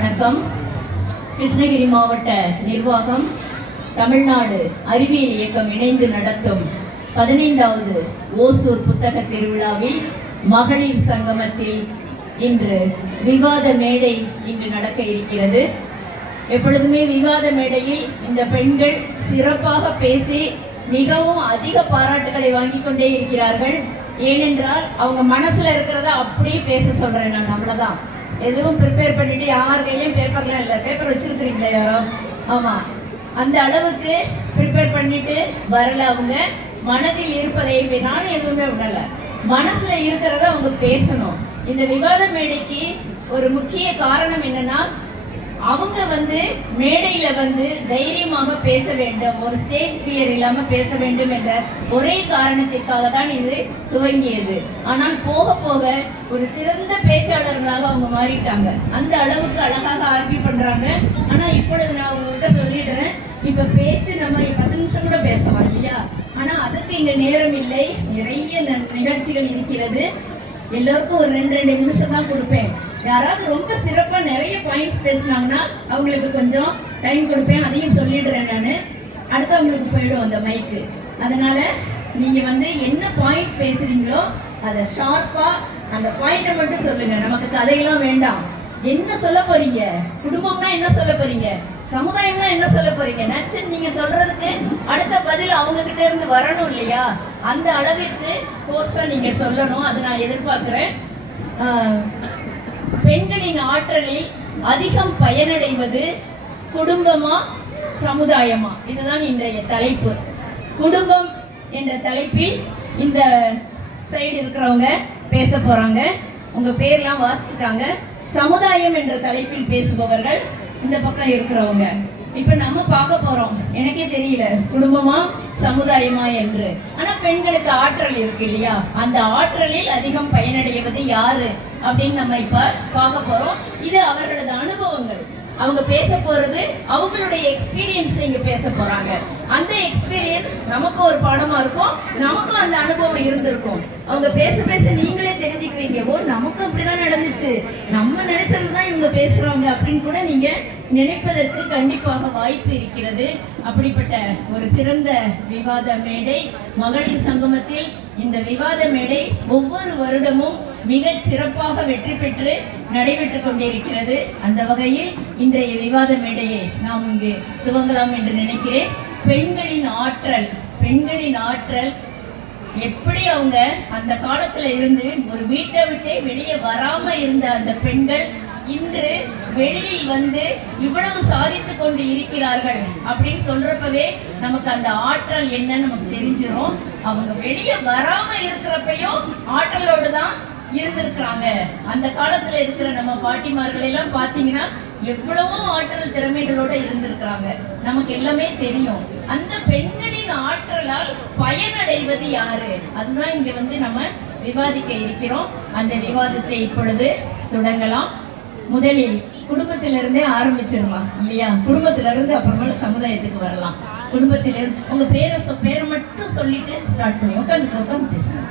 வணக்கம். கிருஷ்ணகிரி மாவட்ட நிர்வாகம் தமிழ்நாடு அறிவியல் இயக்கம் இணைந்து நடத்தும் 15வது ஓசூர் புத்தக திருவிழாவில் மகளிர் சங்கமத்தில் இன்று விவாத மேடை இங்கு நடக்க இருக்கிறது. எப்பொழுதுமே விவாத மேடையில் இந்த பெண்கள் சிறப்பாக பேசி மிகவும் அதிக பாராட்டுகளை வாங்கி கொண்டே இருக்கிறார்கள். ஏனென்றால் அவங்க மனசுல இருக்கிறத அப்படியே பேச சொல்றேன். நான் அவ்வளவுதான், எதுவும் ப்ரிப்பேர் பண்ணிட்டு யார் கையிலையும் பேப்பர்லாம் இல்லை. பேப்பர் வச்சிருக்கிறீங்களா யாரோ? ஆமா, அந்த அளவுக்கு ப்ரிப்பேர் பண்ணிட்டு வரல. அவங்க மனதில் இருப்பதை நானும் எதுவுமே விடல, மனசுல இருக்கிறத அவங்க பேசணும். இந்த விவாத மேடைக்கு ஒரு முக்கிய காரணம் என்னன்னா, அவங்க மேடையில தைரியமாக பேச வேண்டும், ஒரு ஸ்டேஜ் ஃபியர் இல்லாம பேச வேண்டும் என்ற ஒரே காரணத்திற்காக தான் இது துவங்கியது. ஆனால் போக போக ஒரு சிறந்த பேச்சாளர்களாக அவங்க மாறிட்டாங்க. அந்த அளவுக்கு அழகாக ஆர்கியூ பண்றாங்க. ஆனா இப்பொழுது நான் உங்ககிட்ட சொல்லிடுறேன், இப்ப பேச்சு நம்ம 10 நிமிஷம் கூட பேசலாம் இல்லையா? ஆனா அதுக்கு இங்க நேரம் இல்லை, நிறைய நிகழ்ச்சிகள் இருக்கிறது. எல்லோருக்கும் ஒரு 2 நிமிஷம் தான் கொடுப்பேன். யாராவது ரொம்ப சிறப்பா நிறைய பாயிண்ட்ஸ் பேசினாங்கன்னா அவங்களுக்கு கொஞ்சம் டைம் கொடுப்பேன், அதையும் சொல்லிடுறேன். நான் அடுத்தவங்களுக்கு போயிடும் அந்த மைக்கு. அதனால நீங்க என்ன பாயிண்ட் பேசுறீங்களோ அதை ஷார்ப்பா அந்த பாயிண்ட்டை மட்டும் சொல்லுங்க. நமக்கு கதையெல்லாம் வேண்டாம். என்ன சொல்ல போறீங்க? குடும்பம்னா என்ன சொல்ல போறீங்க? சமுதாயம்னா என்ன சொல்ல போறீங்க? நச்சு நீங்க சொல்றதுக்கு அடுத்த பதில் அவங்க கிட்ட இருந்து வரணும் இல்லையா? அந்த அளவிற்கு கோர்ஸா நீங்க சொல்லணும். அதை நான் எதிர்பார்க்கிறேன். பெண்களின் ஆற்றலில் அதிகம் பயனடைவது குடும்பமா சமுதாயமா? இதுதான் இன்றைய தலைப்பு. குடும்பம் என்ற தலைப்பில் இந்த சைடு இருக்கிறவங்க பேச போறாங்க. உங்க பேர்லாம் வாசிச்சுட்டாங்க. சமுதாயம் என்ற தலைப்பில் பேசுபவர்கள் இந்த பக்கம் இருக்கிறவங்க. இப்ப நம்ம பார்க்க போறோம், எனக்கே தெரியல குடும்பமா சமுதாயமா என்று. ஆனா பெண்களுக்கு ஆற்றல் இருக்கு இல்லையா? அந்த ஆற்றலில் அதிகம் பயனடைவது யாரு அப்படின்னு நம்ம இப்ப பார்க்க போறோம். இது அவர்களது அனுபவங்கள். அவங்க பேச போறது அவங்களுடைய எக்ஸ்பீரியன்ஸ் இங்க பேச போறாங்க. அந்த எக்ஸ்பீரியன்ஸ் நமக்கு ஒரு பாடமா இருக்கும், நமக்கும் அந்த அனுபவம் இருந்திருக்கும். அவங்க பேச பேச நீங்களே தெரிஞ்சுக்குவீங்க, ஓ நமக்கும் அப்படிதான் நடந்துச்சு, நம்ம நினைச்சதுதான் இவங்க பேசுறாங்க அப்படின்னு கூட நீங்க நினைப்பதற்கு கண்டிப்பாக வாய்ப்பு இருக்கிறது. அப்படிப்பட்ட ஒரு சிறந்த விவாத மேடை மகளிர் சங்கமத்தில். இந்த விவாத மேடை ஒவ்வொரு வருடமும் மிக சிறப்பாக வெற்றி பெற்று நடைபெற்றுக் கொண்டிருக்கிறது. அந்த வகையில் இன்றைய விவாத மேடையை நாம் இங்கு துவங்கலாம் என்று நினைக்கிறேன். பெண்களின் ஆற்றல் எப்படி அவங்க அந்த காலத்துல இருந்து ஒரு வீட்டை விட்டே வெளியே வராம இருந்த அந்த பெண்கள் இன்று வெளியில் இவ்வளவு சாதித்து கொண்டு இருக்கிறார்கள் அப்படின்னு சொல்றப்பவே நமக்கு அந்த ஆற்றல் என்னன்னு நமக்கு தெரிஞ்சிடும். அவங்க வெளியே வராம இருக்கிறப்பையும் ஆற்றலோடு தான் இருந்திருக்கிறாங்க. அந்த காலத்துல இருக்கிற நம்ம பாட்டிமார்கள் எல்லாம் பாத்தீங்கன்னா எவ்வளவோ ஆற்றல் திறமைகளோட இருந்திருக்கிறாங்க. நமக்கு எல்லாமே தெரியும். அந்த பெண்களின் ஆற்றலால் பயனடைவது யாரு? அதுதான் இங்க நம்ம விவாதிக்க இருக்கிறோம். அந்த விவாதத்தை இப்பொழுது தொடங்கலாம். முதலில் குடும்பத்திலிருந்தே ஆரம்பிச்சிருமா இல்லையா? குடும்பத்திலிருந்து அப்புறமேல சமுதாயத்துக்கு வரலாம். குடும்பத்திலிருந்து உங்க பேரை மட்டும் சொல்லிட்டு ஸ்டார்ட் பண்ணி உட்காந்து பேசுங்க.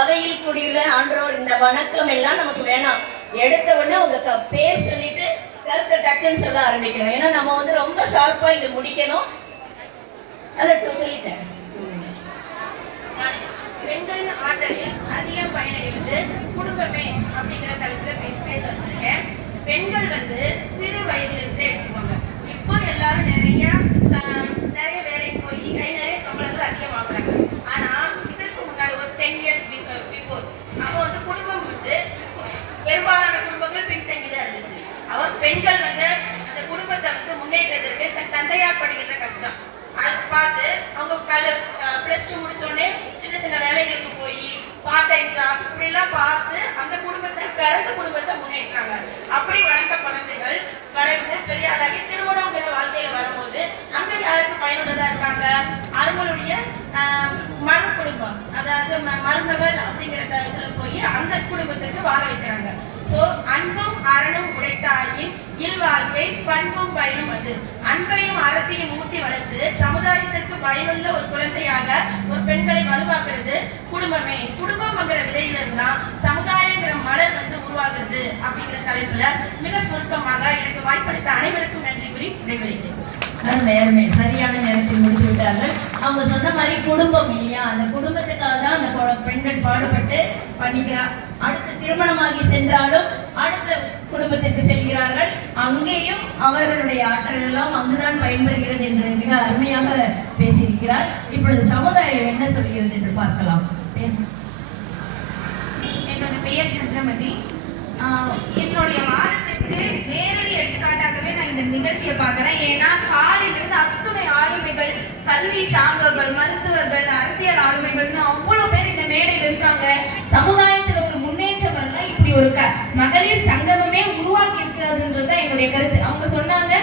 அவையில் கூடியுள்ள ஆன்றோர், இந்த வணக்கம் எல்லாம் நமக்கு வேணாம். எடுத்த உடனே உங்க பேர் சொல்லிட்டு கருத்தை டக்குன்னு சொல்ல ஆரம்பிக்கணும். ஏன்னா நம்ம ரொம்ப ஷார்ப்பா இங்க முடிக்கணும். அதை சொல்லிட்டேன். பெண்களின் ஆற்றலில் அதிகம் பயனடைவது குடும்பமே அப்படிங்கிற தலைப்புல பேச வந்திருக்கேன். பெண்கள் சிறு வயதிலிருந்து எடுத்துக்கோங்க. இப்போ எல்லாரும் நிறைய வேலைக்கு போய் கை நிறைய சம்பளங்கள் அதிகம் வாங்குறாங்க. ஆனா இதற்கு முன்னாடி ஒரு 10 years பிஃபோர் அப்போ குடும்பம் பெரும்பாலான குடும்பங்கள் பின்தங்கிதான் இருந்துச்சு. பெண்கள் அந்த குடும்பத்தை முன்னேற்றத்திற்கு தந்தையார் படுகின்ற கஷ்டம் அது பார்த்து அவங்க +2 முடிச்சோடனே சின்ன சின்ன வேலைகளுக்கு போய் பார்ட் டைம் ஜாப் இப்படிலாம் பார்த்து அந்த பிறந்த குடும்பத்தை முன்னேற்றாங்க. அப்படி வளர்ந்த குழந்தைகள் வளர்ந்து பெரிய ஆளாகி திருமணங்கிற வாழ்க்கையில வரும்போது அங்க யாருக்கு பயனுள்ளதா இருக்காங்க? அவங்களுடைய மறு குடும்பம், அதாவது மருமகள் அப்படிங்கிற இதுல போய் அந்த குடும்பத்துக்கு வாழ வைக்கிறாங்க. சோ அன்பும் அறனும் உடைத்தாயின் இல்வாழ்க்கை பண்பும் பயனும் அது. அன்பையும் அறத்தையும் ஊட்டி வளர்த்து சமுதாயத்திற்கு பயனுள்ள ஒரு குழந்தையாக ஒரு பெண்களை வலுவாக்குறது குடும்பமே. குடும்பம்ங்கிற விதையிலிருந்து தான் சமுதாயங்கிற மலர் வந்து உருவாகுது அப்படிங்கிற தலைப்புல மிக சுருக்கமாக எனக்கு வாய்ப்பளித்த அனைவருக்கும் நன்றி கூறி விடைபெறுகிறேன். அருமை, சரியான நேரத்தில் முடித்து விட்டார்கள். அவங்க சொன்ன மாதிரி குடும்பம் இல்லையா, அந்த குடும்பத்துக்காக தான் அந்த பெண்கள் பாடுபட்டு பண்ணிக்கிறார். அடுத்து திருமணமாகி சென்றாலும் அடுத்த குடும்பத்திற்கு செல்கிறார்கள். அங்கேயும் அவர்களுடைய ஆற்றல் எல்லாம் அங்குதான் பயன்பெறுகிறது என்று மிக அருமையாக பேசியிருக்கிறார். இப்பொழுது சமுதாயம் என்ன சொல்கிறது என்று பார்க்கலாம். என்னோட பெயர் சந்திரமதி. என்னுடைய வாதத்திற்கு நேரடி எடுத்துக்காட்டாகவே நான் இந்த நிகழ்ச்சியை பார்க்குறேன். ஏன்னா காலையிலிருந்து அத்துணை ஆளுமைகள், கல்வி சான்றோர்கள், மருத்துவர்கள், அரசியல் ஆளுமைகள்னு அவ்வளோ பேர் இந்த மேடையில் இருக்காங்க. சமுதாயத்தில் ஒரு முன்னேற்றம் வரல, இப்படி ஒரு மகளிர் சங்கமமே உருவாக்கி இருக்கிறதுன்றது என்னுடைய கருத்து. அவங்க சொன்னாங்க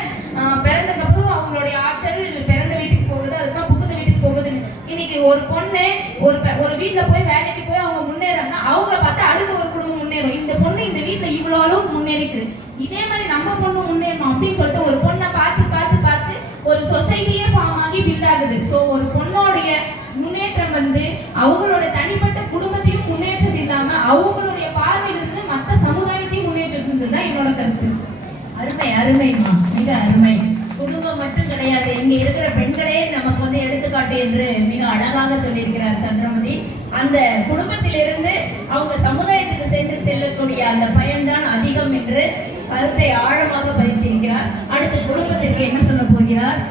பிறந்ததுக்கப்புறம் அவங்களுடைய ஆற்றல் பிறந்த வீட்டுக்கு போகுது, அதுதான் புகுந்த வீட்டுக்கு போகுதுன்னு. இன்னைக்கு ஒரு பொண்ணு ஒரு வீட்டில் போய் வேலைக்கு போய் அவங்க முன்னேறாங்கன்னா அவங்கள பார்த்து அடுத்த ஒரு குடும்பம் முன்னேறும். இந்த பொண்ணு இந்த வீட்டில் இவ்வளோ அளவுக்கு முன்னேறிக்கு, இதே மாதிரி நம்ம பொண்ணு முன்னேறணும் அப்படின்னு சொல்லிட்டு ஒரு பொண்ணை பார்த்து பார்த்து பார்த்து ஒரு சொசைட்டியே ஃபார்ம் ஆகி பில்ட் ஆகுது. ஸோ ஒரு பொண்ணோடைய முன்னேற்றம் வந்து அவங்களோட தனிப்பட்ட குடும்பத்தையும் முன்னேற்றது இல்லாம அவங்களுடைய பார்வையிலிருந்து மற்ற சமுதாயத்தையும் முன்னேற்றது தான் என்னோட கருத்து. அருமை, அருமைமா, மிக அருமை. குடும்பம் மட்டும் கிடையாது, இங்க இருக்கிற பெண்களே நமக்கு வந்து எடுத்துக்காட்டு என்று மிக அழகாக சொல்லியிருக்கிறார் சந்திரமதி. அந்த குடும்பத்திலிருந்து அவங்க சமுதாயத்துக்கு செல்லக்கூடிய அந்த பயன்தான் அதிகம் என்று கருத்தை ஆழமாக பதித்திருக்கிறார். அடுத்து குடும்பத்திற்கு என்ன சொல்ல போகிறார்?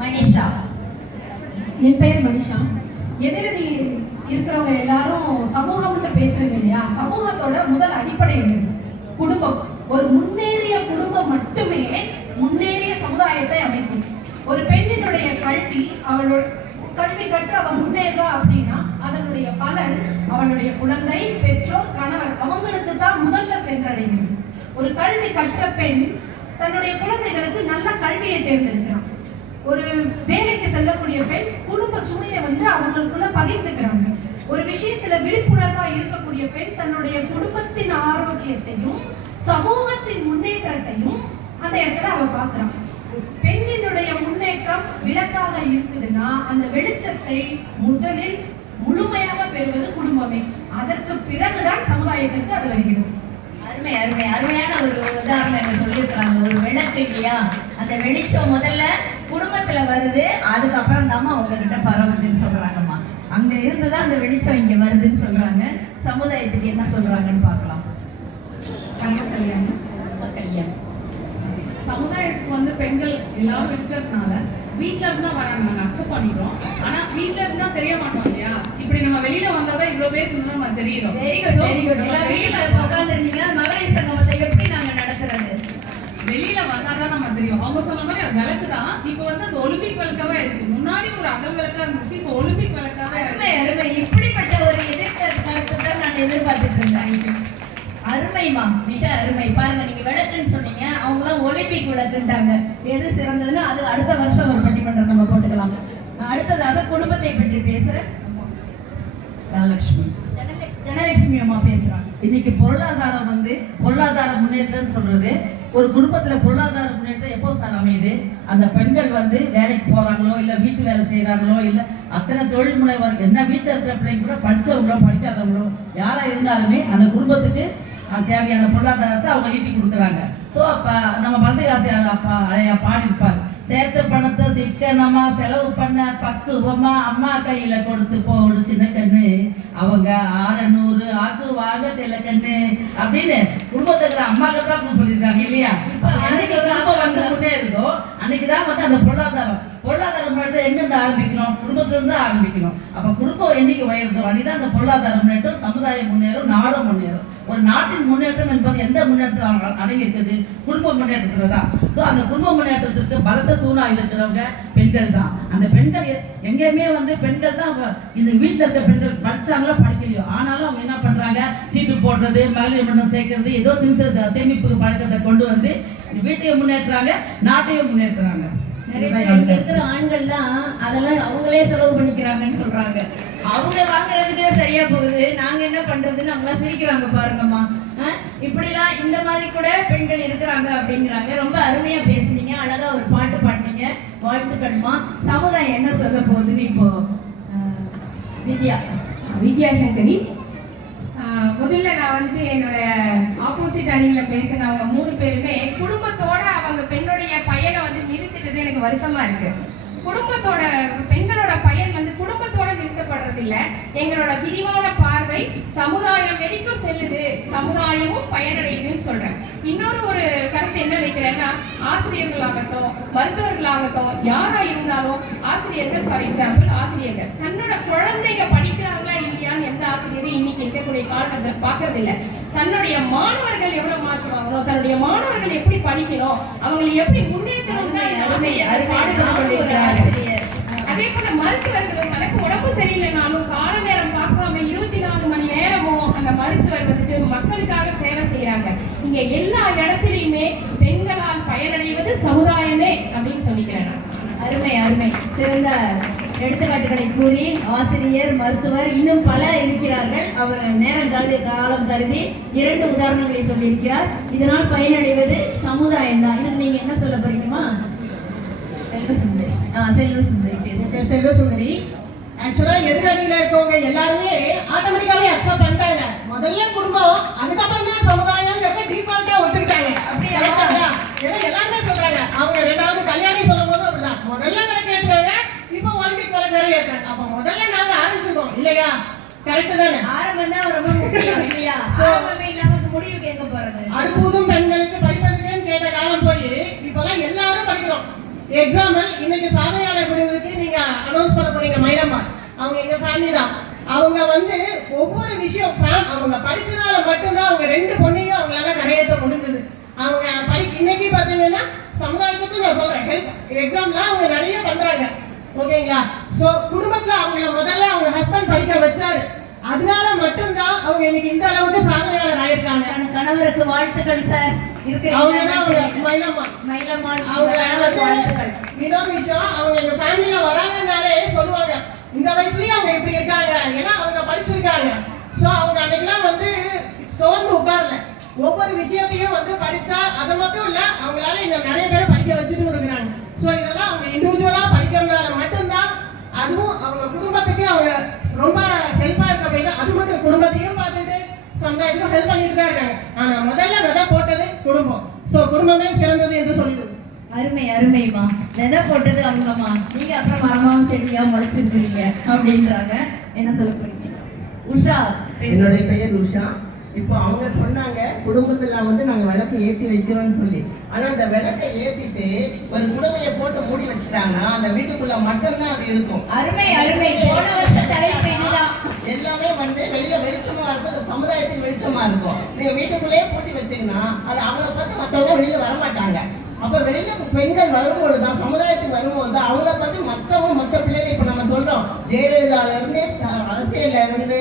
மனிஷா. என் பெயர் மனிஷா. எதிரணி இருக்கிறவங்க எல்லாரும் சமூகம்னு பேசுறீங்க இல்லையா, சமூகத்தோட முதல் அடிப்படை என்னது? குடும்பம். ஒரு முன்னேறிய குடும்பம் மட்டுமே முன்னேறிய சமுதாயத்தை அமைக்கும். ஒரு பெண்ணினுடைய கல்வி, அவளோட கல்வி கற்று அவள் முன்னேறா அப்படின்னா அதனுடைய பலன் அவளுடைய குழந்தை, பெற்றோர், கணவர் அவங்களுக்கு தான் முதல்ல சென்றடைகிறது. ஒரு கல்வி கற்ற பெண் தன்னுடைய குழந்தைகளுக்கு நல்ல கல்வியை தேர்ந்தெடுக்கிறான். ஒரு வேலைக்கு செல்லக்கூடிய பெண் குடும்ப சுமையை வந்து அவங்களுக்குள்ள பகிர்ந்துக்கிறாங்க. ஒரு விஷயத்துல விழிப்புணர்வா இருக்கக்கூடிய பெண் தன்னுடைய குடும்பத்தின் ஆரோக்கியத்தையும் சமூகத்தின் முன்னேற்றத்தையும் அந்த இடத்துல அவ பாக்குறான். பெண்ணினுடைய முன்னேற்றம் விளக்காக இருக்குதுன்னா அந்த வெளிச்சத்தை முதலில் முழுமையாக பெறுவது குடும்பமே. அதற்கு பிறகுதான் சமுதாயத்திற்கு அது வருகிறது. அருமை, அருமை, அருமையான ஒரு உதாரணம் என்ன சொல்லியிருக்கிறாங்க. ஒரு விளக்கு இல்லையா, அந்த வெளிச்சம் முதல்ல குடும்பத்துல வருது, அதுக்கப்புறம் தாம்மா உங்ககிட்ட பரவுதுன்னு சொல்றாங்கம்மா. அங்க இருந்துதான் அந்த வெளிச்சம் இங்க வருதுன்னு சொல்றாங்க. சமுதாயத்துக்கு என்ன சொல்றாங்கன்னு பார்க்கலாம். கல்யாணம் சமுதாயத்துக்கு வந்து பெண்கள் எல்லாரும் இருக்கிறதுனால வீட்டுல இருந்தா வராங்க, நாங்க அக்செப்ட் பண்ணிக்கிறோம். ஆனா வீட்டுல இருந்தா தெரிய மாட்டோம் இல்லையா, இப்படி நம்ம வெளியில வந்தாதான் இவ்வளவு பேருக்கு நம்ம தெரியும். வெளியில உட்காந்துருந்தீங்கன்னா மகளிர் சங்கமத்தை எப்படி நாங்க நடத்துறது? வெளியில வந்தாதான் நம்ம தெரியும். அவங்க சொன்ன மாதிரி அது விளக்கு தான். இப்ப வந்து அது ஒலிம்பிக் விளக்காவே ஆயிடுச்சு. முன்னாடி ஒரு அகல் விளக்கா இருந்துச்சு, இப்ப ஒலிம்பிக் விளக்காவே. அருமை, அருமை. இப்படிப்பட்ட ஒரு எதிர்கருத்தை தான் நான் எதிர்பார்த்துட்டு இருந்தேன். அருமைமா, மிக அருமை. பாருங்க, நீங்க விளக்குன்னு சொன்னீங்க, அவங்களாம் ஒலிம்பிக் விளக்குன்ட்டாங்க. எது சிறந்ததுன்னா அது அடுத்த வருஷம் ஒரு பட்டிமன்றம் நம்ம போட்டுக்கலாம். அடுத்ததாக குடும்பத்தை பற்றி பேச தனலட்சுமி அம்மா பேசுறாங்க. இன்னைக்கு பொருளாதாரம் வந்து பொருளாதார முன்னேற்றம் சொல்றது, ஒரு குடும்பத்துல பொருளாதார முன்னேற்றம் எப்போ சார் அமையுது? அந்த பெண்கள் வந்து வேலைக்கு போறாங்களோ இல்ல வீட்டு வேலை செய்யறாங்களோ இல்ல அத்தனை தொழில் முனைவர், என்ன வீட்டுல இருக்கிற பிள்ளைங்க கூட படிச்சவங்களோ படிக்காதவங்களோ யாரா இருந்தாலுமே அந்த குடும்பத்துக்கு தேவையான பொருளாதாரத்தை அவங்க ஈட்டி கொடுக்குறாங்க. ஸோ அப்ப நம்ம பரதகாசி அப்பா பாடியிருப்பார், சேர்த்த பணத்தை சிக்கனமா செலவு பண்ண பக்குவமா அம்மா கையில கொடுத்து போடு சின்ன கண்ணு, அவங்க 600 ஆக்குவாங்க சில கண்ணு அப்படின்னு குடும்பத்துக்கு அம்மாக்கள் தான் சொல்லியிருக்காங்க இல்லையா? அன்னைக்கு குடும்பம் வந்து முன்னேறுதோ அன்னைக்குதான் வந்து அந்த பொருளாதார முன்னேற்றம் எங்கிருந்து ஆரம்பிக்கணும்? குடும்பத்துல இருந்து ஆரம்பிக்கணும். அப்ப குடும்பம் என்னைக்கு உயருதோ அன்னைக்குதான் அந்த பொருளாதார முன்னேற்றம், சமுதாயம் முன்னேறும், நாடும் முன்னேறும். ஒரு நாட்டின் முன்னேற்றம் என்பது எந்த முன்னேற்றத்தில் அடங்கி இருக்குது? குடும்ப முன்னேற்றத்துல தான். ஸோ அந்த குடும்ப முன்னேற்றத்திற்கு பலத்த தூணா இருக்கிறவங்க பெண்கள் தான். அந்த பெண்கள் எங்கேயுமே வந்து பெண்கள் தான். இந்த வீட்டில் இருக்க பெண்கள் படிச்சாங்களோ படிக்கலையோ ஆனாலும் அவங்க என்ன பண்றாங்க, சீட்டு போடுறது, மகளிர் மன்றம் சேர்க்கறது, ஏதோ சின்ன சேமிப்பு பழக்கத்தை கொண்டு வந்து வீட்டையும் முன்னேற்றுறாங்க, நாட்டையும் முன்னேற்றுறாங்க. இருக்கிற ஆண்கள்லாம் அதெல்லாம் அவங்களே செலவு பண்ணிக்கிறாங்கன்னு சொல்றாங்க. அவங்க வாங்குறதுக்கே சரியா போகுது, நாங்க என்ன பண்றதுன்னு அவங்களாம் சிரிக்கிறாங்க பாருங்கம்மா. இப்படிலாம் இந்த மாதிரி கூட பெண்கள் இருக்கிறாங்க அப்படிங்கிறாங்க. ரொம்ப அருமையா பேசுனீங்க, அழகா ஒரு பாட்டு பாடினீங்க, வாழ்த்துக்கள்மா. சமுதாயம் என்ன சொல்ல போகுதுன்னு இப்போ வித்யாசங்கரி. முதல்ல நான் வந்துட்டு என்னோட ஆப்போசிட் அணியில பேசினவங்க 3 பேருமே குடும்பத்தோட அவங்க பெண்ணுடைய பையனை வந்து நிறுத்திட்டது எனக்கு வருத்தமா இருக்கு. குடும்பத்தோட பெண்களோட பயன் வந்து குடும்பத்தோட நிறுத்தப்படுறது இல்ல. எங்களோட விரிவான பார்வை சமுதாயம் வரைக்கும் செல்லுது, சமுதாயமும் பயனடையுதுன்னு சொல்றேன். இன்னொரு ஒரு கருத்து என்ன வைக்கிறேன்னா, ஆசிரியர்களாகட்டும் மருத்துவர்களாகட்டும் யாரா இருந்தாலும் ஆசிரியர்கள், ஃபார் எக்ஸாம்பிள் ஆசிரியர்கள் தன்னோட குழந்தைங்க படிக்கிறாங்களா இல்லையான்னு எந்த ஆசிரியரும் இன்னைக்கு இருக்கக்கூடிய காலகட்டத்தில் பார்க்கறது இல்லை. தன்னுடைய மாணவர்கள் எவ்வளவு மார்க் வாங்கணும், தன்னுடைய மாணவர்கள் எப்படி படிக்கணும், அவங்களை எப்படி முன்னேற்றணும் தான் இந்த ஆசிரியர் பாடுபட்டு கொண்டிருக்கிறார்கள். அதே போல மருத்துவர்கள் தனக்கு உடம்பு சரியில்லைனாலும் கால நேரம் பார்க்காம 24 மணி நேரமும் அந்த மருத்துவர் வந்துட்டு மக்களுக்காக சேவை செய்யறாங்க. இங்க எல்லா இடத்திலையுமே பெண்களால் பயனடைவது சமுதாயமே அப்படின்னு சொல்லிக்கிறேன் நான். அருமை அருமை. சிறந்த எடுத்துக்காட்டுகளை கூறி ஆசிரியர், மருத்துவர், இன்னும் பல இருக்கிறார்கள். அவர் நேரம் காலம் கருதி 2 உதாரணங்களை சொல்லியிருக்கிறார். இதனால் பயனடைவது சமுதாயம் தான். இதுக்கு நீங்க என்ன சொல்ல போறீங்கம்மா? செல்வசுந்தரி. செல்வசுந்தரி பேசுங்க. செல்வசுந்தரி, ஆக்சுவலா எதிரணியில இருக்கவங்க எல்லாருமே ஆட்டோமேட்டிக்காவே அக்செப்ட் பண்ணிட்டாங்க. முதல்ல குடும்பம், அதுக்கப்புறம் தான் சமுதாயம்ங்கிறத டிஃபால்ட்டா ஒத்துக்கிட்டாங்க. அப்படியா? ஏன்னா எல்லாருமே சொல்றாங்க. அவங்க 2வது கல்யாணம் சொல்லும் போது அப்படிதான், முதல்ல விளக்கு ஏத்துறாங்க, இப்போ ஒலிம்பிக் விளக்கு வேற ஏத்துறாங்க. அப்ப முதல்ல நாங்க ஆரம்பிச்சிருக்கோம் இல்லையா? கரெக்ட் தானே? ஆரம்பம் தான் ரொம்ப முக்கியம் இல்லையா? ஆரம்பமே இல்லாம முடிவு கேட்க போறது. அடுப்பூதும் பெண்களுக்கு படிப்பதுக்குன்னு கேட்ட காலம் போய் இப்பெல்லாம் எல்லாரும் படிக்கிறோம். எக்ஸாம்பிள், இன்னைக்கு சாதனையாளர் விருதுக்கு நீங்க அனௌன்ஸ் பண்ண போறீங்க மயிலம்மா. அவங்க எங்க ஃபேமிலி தான். அவங்க வந்து ஒவ்வொரு விஷயம் அவங்க படிச்சனால மட்டும்தான் அவங்க 2 பொண்ணைங்க அவங்களால கரையேற்ற முடிஞ்சது. அவங்க இன்னைக்கு பாத்தீங்கன்னா சமுதாயத்துக்கு நான் சொல்றேன் ஹெல்ப் எக்ஸாம்லாம் அவங்க நிறைய பண்றாங்க. ஓகேங்களா? ஸோ குடும்பத்துல அவங்கள முதல்ல அவங்க ஹஸ்பண்ட் படிக்க வச்சாரு. அதனால மட்டும்தான் அவங்க இன்னைக்கு இந்த அளவுக்கு சாதனையாளர் ஆயிருக்காங்க. கணவருக்கு வாழ்த்துக்கள் சார். அவங்க மயிலம்மா. இன்னொரு விஷயம், அவங்க எங்க ஃபேமிலியில வராங்கன்னாலே சொல்லுவாங்க, இந்த வயசுலயே அவங்க இப்படி இருக்காங்க, ஏன்னா அவங்க படிச்சிருக்காங்க. ஸோ அவங்க அன்னைக்கெல்லாம் வந்து சோர்ந்து உட்காரல. ஒவ்வொரு விஷயத்தையும் வந்து படிச்சா அதை மட்டும் இல்ல, அவங்களால இங்க நிறைய பேரை படிக்க வச்சுட்டு இருக்கிறாங்க. ஸோ இதெல்லாம் அவங்க இண்டிவிஜுவலா படிக்கிறதுனால மட்டும்தான். அதுவும் அவங்க குடும்பத்துக்கு அவங்க ரொம்ப ஹெல்ப்பா இருக்க போய் தான். அது மட்டும் குடும்பத்தையும் பார்த்துட்டு சமுதாயத்துக்கும் ஹெல்ப் பண்ணிட்டு தான் இருக்காங்க. ஆனா முதல்ல விதை போட்டது குடும்பம். ஸோ குடும்பமே சிறந்தது என்று சொல்லிடுது. அருமை அருமைமா. விதை போட்டது அவங்கம்மா, நீங்க அப்புறம் மரமாவும் செடியா முளைச்சிருக்கிறீங்க அப்படின்றாங்க. என்ன சொல்ல போறீங்க? உஷா. என்னுடைய பெயர் உஷா. இப்போ அவங்க சொன்னாங்க குடும்பத்துல வந்து நாங்க விளக்கு ஏத்தி வைக்கிறோம்னு சொல்லி. ஆனா அந்த விளக்கை ஏத்திட்டு ஒரு குடுமையை போட்டு மூடி வச்சுட்டாங்கன்னா அந்த வீட்டுக்குள்ள மட்டும்தான் அது இருக்கும். அருமை அருமை. போன வருஷ தலைப்பு இதுதான். எல்லாமே வந்து வெளியில வெளிச்சமா இருக்கும், அந்த சமுதாயத்துக்கு வெளிச்சமா இருக்கும். நீங்க வீட்டுக்குள்ளேயே பூட்டி வச்சீங்கன்னா அது அவங்கள பார்த்து மத்தவங்க வெளியில வரமாட்டாங்க. அப்ப வெளியில பெண்கள் வரும்போதுதான், சமுதாயத்துக்கு வரும்போது தான் அவங்கள பார்த்து மத்த பிள்ளைகள், இப்ப நம்ம சொல்றோம் ஜெயலலிதால இருந்து அரசியல்ல இருந்து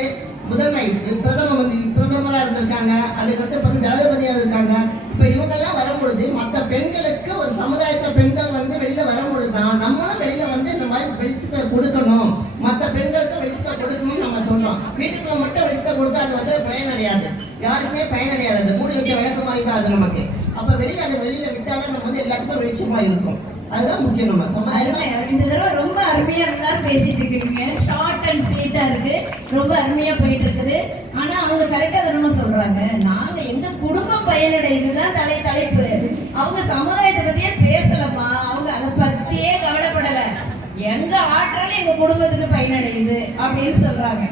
பிரதமரா இருந்திருக்காங்க, அதுக்கடுத்து பார்த்து ஜனாதிபதியா இருக்காங்க. இப்ப இவங்கெல்லாம் வரும்பொழுது மற்ற பெண்களுக்கு ஒரு சமுதாயத்தை பெண்கள் வந்து வெளியில வரும்பொழுதுதான் நம்மளும் வெளியில வந்து இந்த மாதிரி வெளிச்சத்தை கொடுக்கணும், மற்ற பெண்களுக்கு வெளிச்சத்தை கொடுக்கணும்னு நம்ம சொல்றோம். வீட்டுக்குள்ள மட்டும் வெளிச்சத்தை கொடுத்தா அது வந்து பயனடையாது, யாருக்குமே பயனடையாது. அது மூடி வச்ச விளக்கு மாதிரி தான் அது நமக்கு. அப்ப வெளியில விட்டாலும் நம்ம வந்து எல்லாத்துக்கும் வெளிச்சமா இருக்கும். அதுதான் முக்கியம். நம்ம அருமை. இந்த தடவை ரொம்ப அருமையா எல்லாரும் பேசிட்டு இருக்கீங்க. ஷார்ட் அண்ட் ஸ்வீட்டா இருக்கு, ரொம்ப அருமையா போயிட்டு இருக்குது. ஆனா அவங்க கரெக்டா தானே சொல்றாங்க, நாங்க எங்க குடும்பம் பயனடையுதுதான் தலைப்பு. அவங்க சமுதாயத்தை பத்தியே பேசலமா, அவங்க அதை பத்தியே கவலைப்படல. எங்க ஆற்றால எங்க குடும்பத்துக்கு பயனடையுது அப்படின்னு சொல்றாங்க.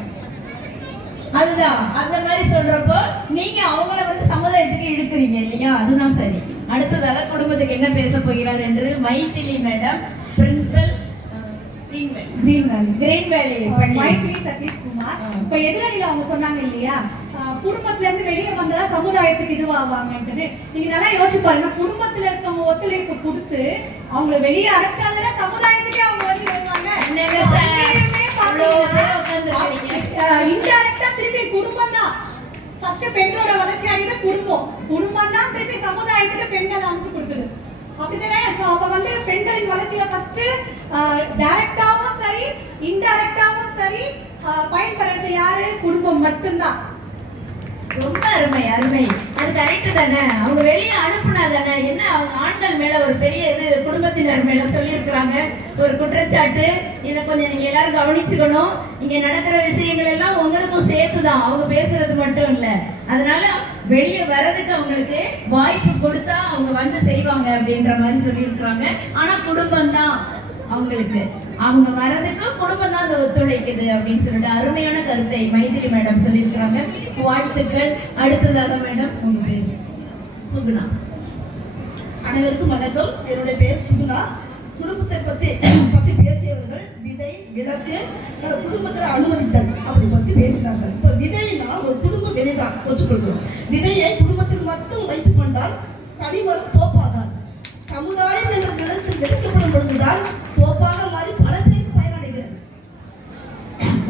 அதுதான் அந்த மாதிரி சொல்றப்போ நீங்க அவங்கள வந்து சமுதாயத்துக்கு இழுக்கிறீங்க இல்லையா? அதுதான் சரி. அடுத்ததாக குடும்பத்துக்கு என்ன பேச போகிறார் என்று மைதிலி மேடம், பிரின்சிபல் கிரீன் வேலி மைத்ரி சதீஷ் குமார். இப்ப எதிரணியில அவங்க சொன்னாங்க இல்லையா, குடும்பத்துல இருந்து வெளியே வந்தா சமுதாயத்துக்கு இதுவாவாங்கன்னு. நீங்க நல்லா யோசிச்சு பாருங்க, குடும்பத்துல இருக்கவங்க ஒத்துழைப்பு கொடுத்து அவங்களை வெளியே அழைச்சாங்கன்னா சமுதாயத்துக்கே அவங்க வந்து வருவாங்க. இன்டைரக்டா திருப்பி குடும்பம் தான் ஃபர்ஸ்ட் பெண்ணோட வளர்ச்சி அடைந்த குடும்பம் தான் திருப்பி சமுதாயத்துக்கு பெண்கள் அமைச்சு கொடுக்குது. அப்படிதானே? சோ அப்ப வந்து பெண்களின் வளர்ச்சியில ஃபர்ஸ்ட் டைரக்டாவும் சரி இன்டைரக்டாவும் சரி பயன்பெறது யாரு? குடும்பம் மட்டும்தான். ரொம்ப அருமை அருமை. அது ரைட்டு தானே, அவங்க வெளியே அனுப்புனா தானே. என்ன அவங்க ஆண்கள் மேல ஒரு பெரிய இது குடும்பத்தினர் மேல சொல்லியிருக்கிறாங்க ஒரு குற்றச்சாட்டு. இதை கொஞ்சம் நீங்க எல்லாரும் கவனிச்சுக்கணும். இங்க நடக்கிற விஷயங்கள் எல்லாம் உங்களுக்கும் சேர்த்துதான், அவங்க பேசுறது மட்டும் இல்ல. அதனால வெளியே வர்றதுக்கு அவங்களுக்கு வாய்ப்பு கொடுத்தா அவங்க வந்து செய்வாங்க அப்படின்ற மாதிரி சொல்லியிருக்கிறாங்க. ஆனா குடும்பம் தான் அவங்களுக்கு, அவங்க வர்றதுக்கு குடும்பம் தான் அதை ஒத்துழைக்குது அப்படின்னு சொல்லிட்டு அருமையான கருத்தை மைதிலி மேடம் சொல்லியிருக்கிறாங்க. வாழ்த்துக்கள். அடுத்ததாக மேடம் உங்க பேர்? சுகுணா. அனைவருக்கும் வணக்கம். என்னுடைய பெயர் சுகுணா. குடும்பத்தை பற்றி பேசியவர்கள் விதை, விளக்கு, குடும்பத்தில் அனுமதித்தல் அப்படி பற்றி பேசினார்கள். இப்போ விதைனா ஒரு குடும்ப விதை தான் ஒற்றுக்கொள்கிறோம். விதையை குடும்பத்தில் மட்டும் வைத்துக் கொண்டால் தனிமரம் தோப்பாகாது. சமுதாயம் என்ற நிலத்தில் விதைக்கப்படும் பொழுதுதான் தோப்பாக மாறி பல பேருக்கு பயனடைகிறது.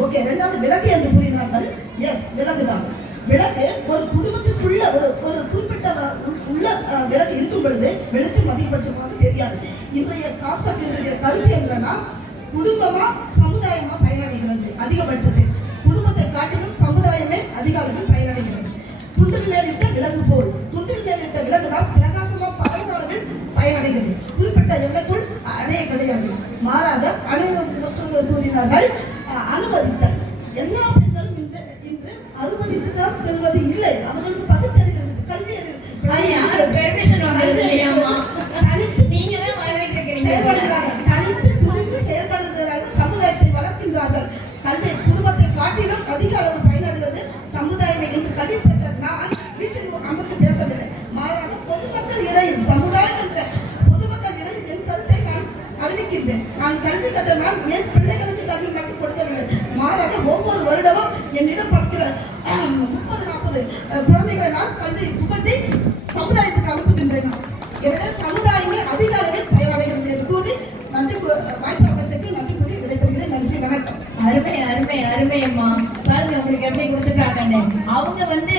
ஓகே, ரெண்டாவது விளக்கு என்று கூறினார்கள். எஸ், விளக்கு தான். விளக்கு ஒரு குடும்பத்துக்குள்ள ஒரு குறிப்பிட்ட உள்ள விளக்கு இருக்கும் பொழுது வெளிச்சம் அதிகபட்சமாக தெரியாது. இன்றைய கான்செப்ட், இன்றைய கருத்து என்னன்னா குடும்பமா சமுதாயமா பயனடைகிறது. அதிகபட்சத்தில் குடும்பத்தை காட்டிலும் சமுதாயமே அதிக அளவில் பயனடைகிறது. துண்டில் மேலிட்ட விளக்கு போல் துண்டில் மேலிட்ட விளக்கு தான் பிரகாசமா பரந்த அளவில் பயனடைகிறது. குறிப்பிட்ட எல்லைக்குள் அடைய கிடையாது. மாறாக அனைவரும் கூறினார்கள் அனுமதித்தல். எல்லா பெண்களும் இன்று அனுமதித்து தான் செல்வது இல்லை. அவர்களுக்கு பகுத்தறிகிறது, கல்வி செயல்படுகிறார்கள். தனித்து துணிந்து செயல்படுகிறார்கள். சமுதாயத்தை வளர்க்கின்றார்கள். கல்வி குடும்பத்தை காட்டிலும் அதிக அளவு பயனடைவது சமுதாயமே. என்று கல்வி பெற்ற நான் வீட்டில் அமர்ந்து பேசவில்லை. மாறாக பொதுமக்கள் இடையில், சமுதாயம் என்ற பொதுமக்கள் இடையில் என் கருத்தை நான் அறிவிக்கின்றேன். நான் கல்வி கற்ற நான் என் பிள்ளைகளுக்கு கல்வி மட்டும் கொடுக்கவில்லை. மாறாக ஒவ்வொரு வருடமும் என்னிடம் படிக்கிற 30-40 குழந்தைகளை நான் கல்வி புகட்டி சமுதாயத்துக்கு அனுப்புகின்றேன். எனவே சமுதாயமே அதிக அளவில் பயனடைகிறது என்று கூறி நன்றி, வாய்ப்பு நன்றி கூறி விடைபெறுகிறேன். நன்றி, வணக்கம். அருமை அருமை அருமை அம்மா. பாருங்க உங்களுக்கு எப்படி கொடுத்துட்டாங்கன்னு. அவங்க வந்து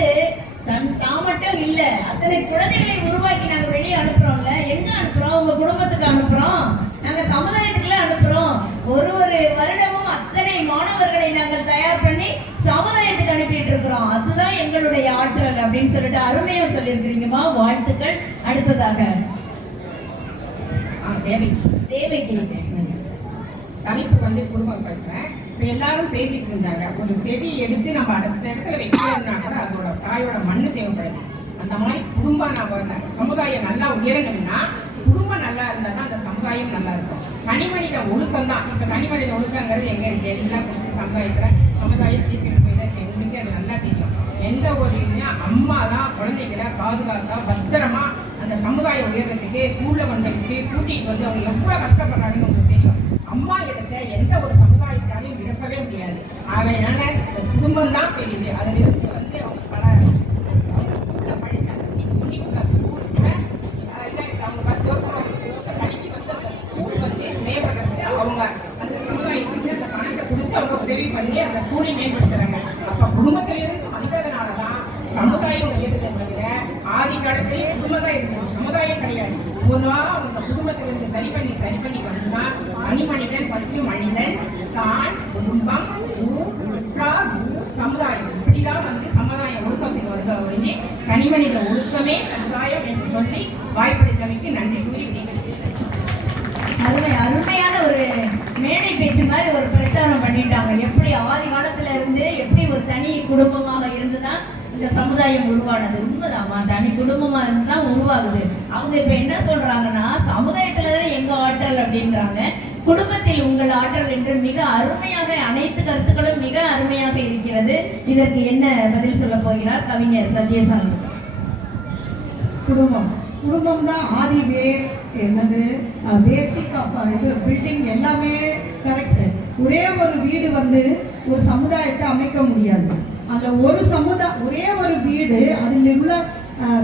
தான் மட்டும் இல்ல, அத்தனை குழந்தைகளை உருவாக்கி நாங்க வெளியே அனுப்புறோம்ல. எங்க அனுப்புறோம்? உங்க குடும்பத்துக்கு அனுப்புறோம், நாங்க சமுதாயத்துக்குள்ள அனுப்புறோம். ஒரு வருடமும் அத்தனை மாணவர்களை நாங்கள் தயார் பண்ணி சமுதாயத்துக்கு அனுப்பிட்டு இருக்கிறோம். அதுதான் எங்களுடைய ஆற்றல் அப்படின்னு சொல்லிட்டு அருமையா சொல்லியிருக்கிறீங்கம்மா. வாழ்த்துக்கள். அடுத்ததாக தேவைக்கு தலைப்பு வந்து குடும்பம் பிரச்சனை. இப்போ எல்லாரும் பேசிட்டு இருந்தாங்க. ஒரு செடி எடுத்து நம்ம அடுத்த இடத்துல வைக்கணும்னா கூட அதோட தாயோட மண்ணு தேவைப்படுது. அந்த மாதிரி குடும்பம் நம்ம சமுதாயம் நல்லா உயரணும்னா குடும்பம் நல்லா இருந்தால் தான் அந்த சமுதாயம் நல்லா இருக்கும். தனிமனித ஒழுக்கம் தான். இப்போ தனிமனித ஒழுக்கங்கிறது எங்கே இருக்கு? எல்லாம் கொடுத்து சமுதாயம் சீக்கிரம் போய் தான் எங்களுக்கு அது நல்லா தெரியும். எந்த ஒரு இதுனா அம்மா தான் குழந்தைகளை பாதுகாத்தா பத்திரமா அந்த சமுதாய உயரத்துக்கு ஸ்கூல்ல வந்துட்டு கூட்டிட்டு வந்து அவங்க எவ்வளவு கஷ்டப்படுறாங்கன்னு உங்களுக்கு தெரியும். அம்மா இடத்த எந்த ஒரு சமுதாயத்தாலையும் விருப்பவே முடியாது. ஆகையினால குடும்பம் தான் தெரியுது. அதிலிருந்து வந்து அவங்க பல அவங்க ஸ்கூல்ல படிச்சாங்க. நீங்க சொல்லி கொடுத்தாங்க ஸ்கூல் கூட அவங்க 10 வருஷம் 20 வருஷம் படிச்சு வந்து அந்த ஸ்கூல் வந்து மேம்படுறதுக்கு அவங்க அந்த சமுதாயத்துக்கு அந்த பணத்தை கொடுத்து அவங்க உதவி பண்ணி அந்த ஸ்கூலை மேம்படுத்துறாங்க. அப்ப குடும்பத்திலிருந்து வந்ததுனாலதான் சமுதாயம் உயர்ந்ததை தவிர ஆதி காலத்திலேயே குடும்பம் தான் இருந்தது, சமுதாயம் கிடையாது. ஒவ்வொன்றா அவங்க குடும்பத்திலிருந்து சரி பண்ணி வந்துன்னா மனிதன் ஃபர்ஸ்ட் மனிதன் தான் குடும்பம் சமுதாயம் இப்படிதான் வந்து சமுதாய ஒழுக்கத்துக்கு வருது. ஒழிஞ்சு தனிமனித ஒழுக்கமே சமுதாயம் என்று சொல்லி வாய்ப்பளித்தமைக்கு நன்றி கூறி அருமையான ஒரு மேடை பேச்சு மாதிரி ஒரு பிரச்சாரம் பண்ணிட்டாங்க. எப்படி ஆதி காலத்துல இருந்து எப்படி ஒரு தனி குடும்பமாக இருந்துதான் இந்த சமுதாயம் உருவானது. உண்மைதாம்மா, தனி குடும்பமா இருந்துதான் உருவாகுது. அவங்க இப்ப என்ன சொல்றாங்கன்னா சமுதாயத்துலதான் எங்க ஆற்றல் அப்படின்றாங்க. குடும்பத்தில் உங்கள் ஆற்றல் என்று மிக அருமையாக அனைத்து கருத்துக்களும் மிக அருமையாக இருக்கிறது. இதற்கு என்ன பதில் சொல்ல போகிறார் கவிஞர் சத்யசாமி? குடும்பம் தான் ஆதி வேர், என்னது பேசிக் ஆஃப் இது பில்டிங் எல்லாமே கரெக்ட். ஒரே ஒரு வீடு வந்து ஒரு சமுதாயத்தை அமைக்க முடியாது. அந்த ஒரே ஒரு வீடு அதில் உள்ள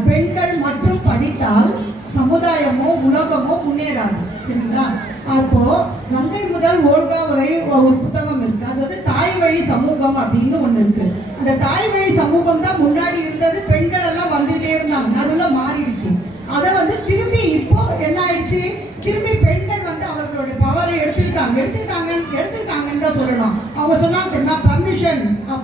பெண்கள் மற்றும் படித்தால் சமுதாயமோ உலகமோ முன்னேறாது. சரிங்களா? அப்போ கங்கை முதல் ஓல்கா வரை ஒரு புத்தகம் இருக்கு. அது வந்து தாய் வழி சமூகம் அப்படின்னு ஒண்ணு இருக்கு. அந்த தாய் வழி சமூகம் தான் முன்னாடி இருந்தது. பெண்கள் எல்லாம் வந்துட்டே இருந்தாங்க, நடுவில் மாறிடுச்சு. அதை வந்து திரும்பி இப்போ என்ன ஆயிடுச்சு, திரும்பி பெண்கள் வந்து அவர்களுடைய பவரை எடுத்துக்கிட்டாங்கன்னு தான் சொல்லணும். அவங்க சொன்னாங்க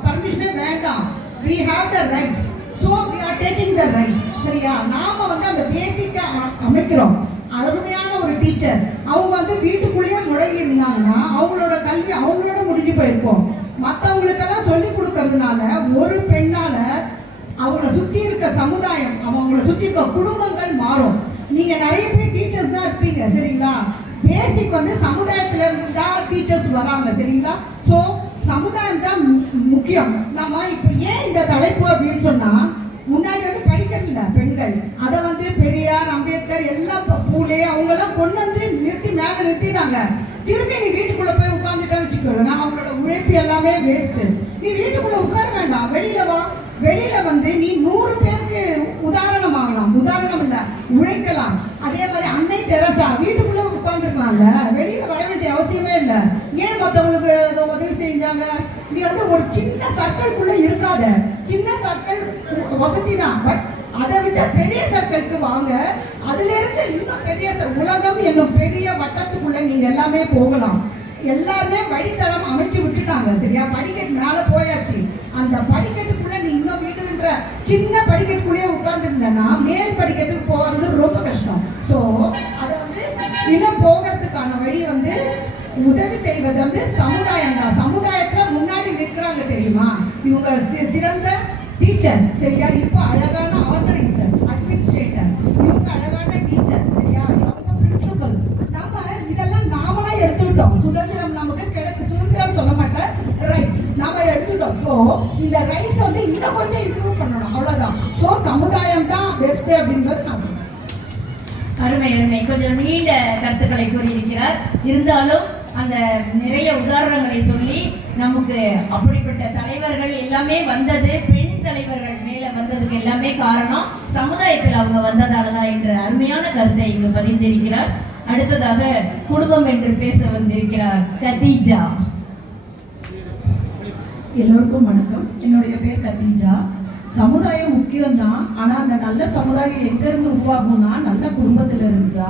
பர்மிஷனே வேண்டாம், we have the rights, so we are taking the rights. சரியா? நாம வந்து அந்த பேசிக்கா அமைக்கிறோம். அருமையான ஒரு டீச்சர் அவங்க வந்து வீட்டுக்குள்ளேயே முடங்கி இருந்தாங்கன்னா அவங்களோட கல்வி அவங்களோட முடிஞ்சு போயிருக்கும். மற்றவங்களுக்கெல்லாம் சொல்லி கொடுக்கறதுனால ஒரு பெண்ணால அவங்கள சுற்றி இருக்க சமுதாயம், அவங்கள சுற்றி இருக்க குடும்பங்கள் மாறும். நீங்க நிறைய பேர் டீச்சர்ஸ் தான் இருப்பீங்க, சரிங்களா? பேசிக் வந்து சமுதாயத்துல இருந்து தான் டீச்சர்ஸ் வராங்க, சரிங்களா? ஸோ சமுதாயம் தான் முக்கியம். நம்ம இப்போ ஏன் இந்த தலைப்பு அப்படின்னு சொன்னா, முன்னாடி வந்து படிக்கிறதில்ல பெண்கள், அதை வந்து பெரியார், அம்பேத்கர் எல்லாம் பூலே அவங்கெல்லாம் கொண்டு வந்து நிறுத்தி மேலே நிறுத்திட்டாங்க. திரும்பி நீ வீட்டுக்குள்ள போய் உட்காந்துட்டேன்னு வச்சுக்கோ, நான் அவங்களோட உழைப்பு எல்லாமே வேஸ்ட். நீ வீட்டுக்குள்ள உட்கார வேண்டாம், வெளியில வா. வெளியில வந்து நீ 100 பேருக்கு உதாரணம் ஆகலாம். உதாரணம் இல்ல, உழைக்கலாம். அதே மாதிரி அன்னை தெரசா வீட்டுக்குள்ள உட்கார்ந்துருக்கலாம்ல, வெளியில வர வேண்டிய அவசியமே இல்லை. ஏன் மற்றவங்களுக்கு உதவி செஞ்சாங்க? நீ வந்து ஒரு சின்ன சர்க்கிள்குள்ள இருக்காத. சின்ன சர்க்கிள் வசதி தான், பட் அதை விட பெரிய சர்க்கிளுக்கு வாங்க. அதுல இருந்து இன்னும் பெரிய உலகம் என்னும் பெரிய வட்டத்துக்குள்ள நீங்க எல்லாமே போகலாம். எல்லாருமே வழித்தடம் அமைச்சு விட்டுட்டாங்க, சரியா? படிக்கட்டு மேல போயாச்சு. அந்த படிக்கட்டுக்குள்ள நீ இன்னும் வீடுன்ற சின்ன படிக்கட்டுக்குள்ளேயே உட்கார்ந்து இருந்தேன்னா மேல் படிக்கட்டுக்கு போறது ரொம்ப கஷ்டம். ஸோ அதை வந்து இன்னும் போகிறதுக்கான வழி வந்து உதவி செய்வது வந்து சமுதாயம் தான். சமுதாயத்துல முன்னாடி நிற்கிறாங்க தெரியுமா? இவங்க சிறந்த டீச்சர், சரியா? இப்போ அழகான ஆர்கனைசர், அட்மினிஸ்ட்ரேட்டர், இவங்க அழகான டீச்சர், சரியா? அவங்க பிரின்சிபல். நம்ம இதெல்லாம் நாமளா எடுத்துக்கிட்டோம். சுதந்திரம் நமக்கு கிடைச்ச, சுதந்திரம் சொல்ல மாட்டேன், ரைட்ஸ் நாம எடுத்துட்டோம். ஸோ இந்த ரைட்ஸ் வந்து இன்னும் கொஞ்சம் இம்ப்ரூவ் பண்ணணும், அவ்வளவுதான். ஸோ சமுதாயம் தான் பெஸ்ட் அப்படின்றது நான் சொல்றேன். அருமை அருமை. கொஞ்சம் நீண்ட கருத்துக்களை கூறியிருக்கிறார். இருந்தாலும் அந்த நிறைய உதாரணங்களை சொல்லி நமக்கு அப்படிப்பட்ட தலைவர்கள் எல்லாமே வந்தது, பெண் தலைவர்கள் மேல வந்ததுக்கு எல்லாமே காரணம் சமுதாயத்தில் அவங்க வந்ததால தான் என்ற அருமையான கருத்தை இங்கு பதிந்திருக்கிறார். அடுத்ததாக குடும்பம் என்று பேச வந்திருக்கிறார் கதீஜா. எல்லோருக்கும் வணக்கம். என்னுடைய பேர் கதீஜா. சமுதாயம் முக்கியம்தான், ஆனா அந்த நல்ல சமுதாயம் எங்க இருந்து உருவாகும்னா நல்ல குடும்பத்துல இருந்தா.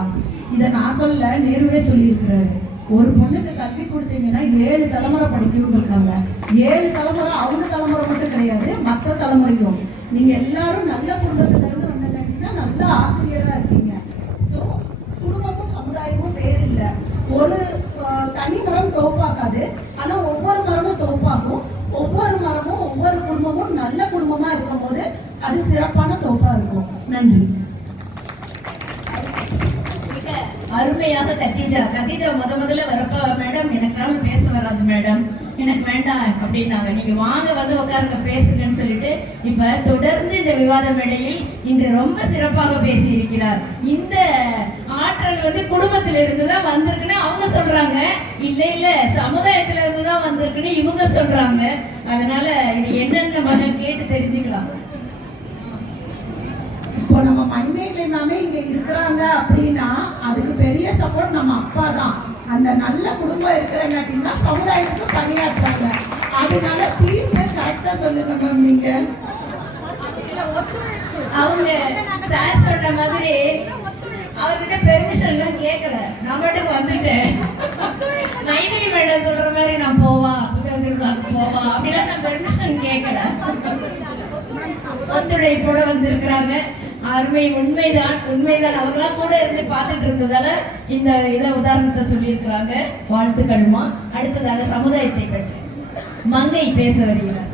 இதை நான் சொல்ல, நேருவே சொல்லியிருக்கிறாரு. ஒரு பொண்ணுக்கு கல்வி கொடுத்தீங்கன்னா 7 தலைமுறை படிக்கவும் இருக்காங்க. 7 தலைமுறை அவங்க தலைமுறை மட்டும் கிடையாது, மற்ற தலைமுறையும். நீங்க எல்லாரும் நல்ல குடும்பத்துல இருந்து வந்தீங்கன்னா நல்ல ஆசிரியரா இருக்கீங்க. ஸோ குடும்பமும் சமுதாயமும் பேர் இல்லை. ஒரு தனி மரம் தோப்பாக்காது, ஆனா ஒவ்வொரு மரமும் தோப்பாகும். ஒவ்வொரு மரமும் ஒவ்வொரு குடும்பமும் நல்ல குடும்பமா இருக்கும் போது அது சிறப்பான தோப்பா இருக்கும். நன்றி. அருமையாக கதீஜா முதல்ல வரப்ப, மேடம் எனக்காக பேச வராது மேடம், எனக்கு வேண்டாம் அப்படின்னாங்க. நீங்க வாங்க வந்து உட்காருங்க பேசுங்கன்னு சொல்லிட்டு இப்ப தொடர்ந்து இந்த விவாத மேடையில் இன்று ரொம்ப சிறப்பாக பேசி இருக்கிறார். இந்த ஆற்றல் வந்து குடும்பத்தில இருந்து தான் வந்திருக்குன்னு அவங்க சொல்றாங்க, இல்ல சமுதாயத்துல இருந்து தான் வந்திருக்குன்னு இவங்க சொல்றாங்க. அதனால இது என்னன்னு நம்ம கேட்டு தெரிஞ்சுக்கலாம். இப்போ நம்ம மணிமேகலை எல்லாமே இங்க இருக்கிறாங்க அப்படின்னா அதுக்கு பெரிய சப்போர்ட் நம்ம அப்பா தான். அந்த நல்ல குடும்பம் இருக்கிறங்காட்டின்னா சமுதாயத்துக்கு பணியாற்றுறாங்க. அதனால தீர்ப்பு கரெக்டா சொல்லுங்க மேம். நீங்க அவங்க சார் சொல்ற மாதிரி அவர்கிட்ட பெர்மிஷன் எல்லாம் கேட்கல, நான் மட்டும் வந்துட்டேன். மைதிலி மேடம் சொல்ற மாதிரி நான் போவா அப்படிலாம் நான் பெர்மிஷன் கேட்கல, ஒத்துழைப்போட வந்திருக்கிறாங்க. அருமை. உண்மைதான். அவங்களாம் கூட இருந்து பார்த்துட்டு இருந்ததால இந்த இதை உதாரணத்தை சொல்லியிருக்கிறாங்க. வாழ்த்துக்கள்மா. அடுத்ததாக சமுதாயத்தை பற்றி மங்கை பேச வருகிறார்.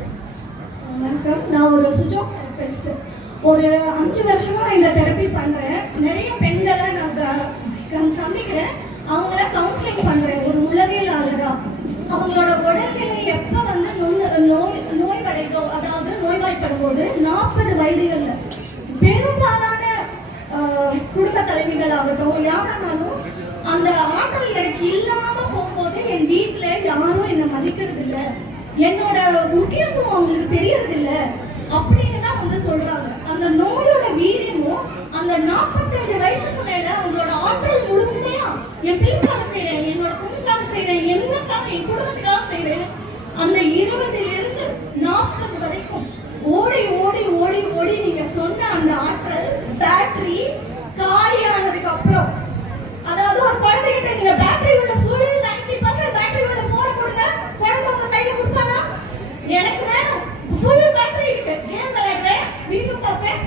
வணக்கம். நான் ஒரு சுஜோக் தெரபிஸ்ட். ஒரு 5 வருஷமா இந்த தெரப்பி பண்றேன். நிறைய பெண்களை நான் சந்திக்கிறேன். அவங்கள கவுன்சிலிங் பண்றேன் ஒரு உளவியலாளரா. அவங்களோட உடல்நிலை எப்ப வந்து நோய்வடைதோ, அதாவது நோய்வாய்ப்படும் போது 40 வயதுகள்ல பெரும்பாலான குடும்ப தலைவிகள் ஆகட்டும் யாருனாலும் அந்த ஆற்றல் எனக்கு இல்லாம போகும்போது என் வீட்டுல யாரும் என்னை மதிக்கிறது இல்லை, என்னோட முக்கியத்துவம் அவங்களுக்கு தெரியறது இல்லை அப்படின்னு தான் வந்து சொல்றாங்க. அந்த நோயோட வீரியமும் அந்த 45 வயசுக்கு மேல அவங்களோட ஆற்றல் முழுமையா என் பிள்ளைக்காக செய்யறேன், என்னோட பொண்ணுக்காக செய்யறேன், என்னக்காக என் குடும்பத்துக்காக செய்யறேன். அந்த 20லிருந்து 40 வரைக்கும் ஓடி ஓடி ஓடி ஓடி நீங்க சொன்ன அந்த ஆற்றல் பேட்டரி காலியானதுக்கு அப்புறம், அதாவது ஒரு குழந்தைகிட்ட நீங்க பேட்டரி உள்ள ஃபுல் 90% பேட்டரி உள்ள போனை கொடுங்க, குழந்தை உங்க கையில கொடுப்பானா? எனக்கு வேணும் ஃபுல் பேட்டரி இருக்கு, கேம் விளையாடுவேன், வீடியோ பார்ப்பேன்,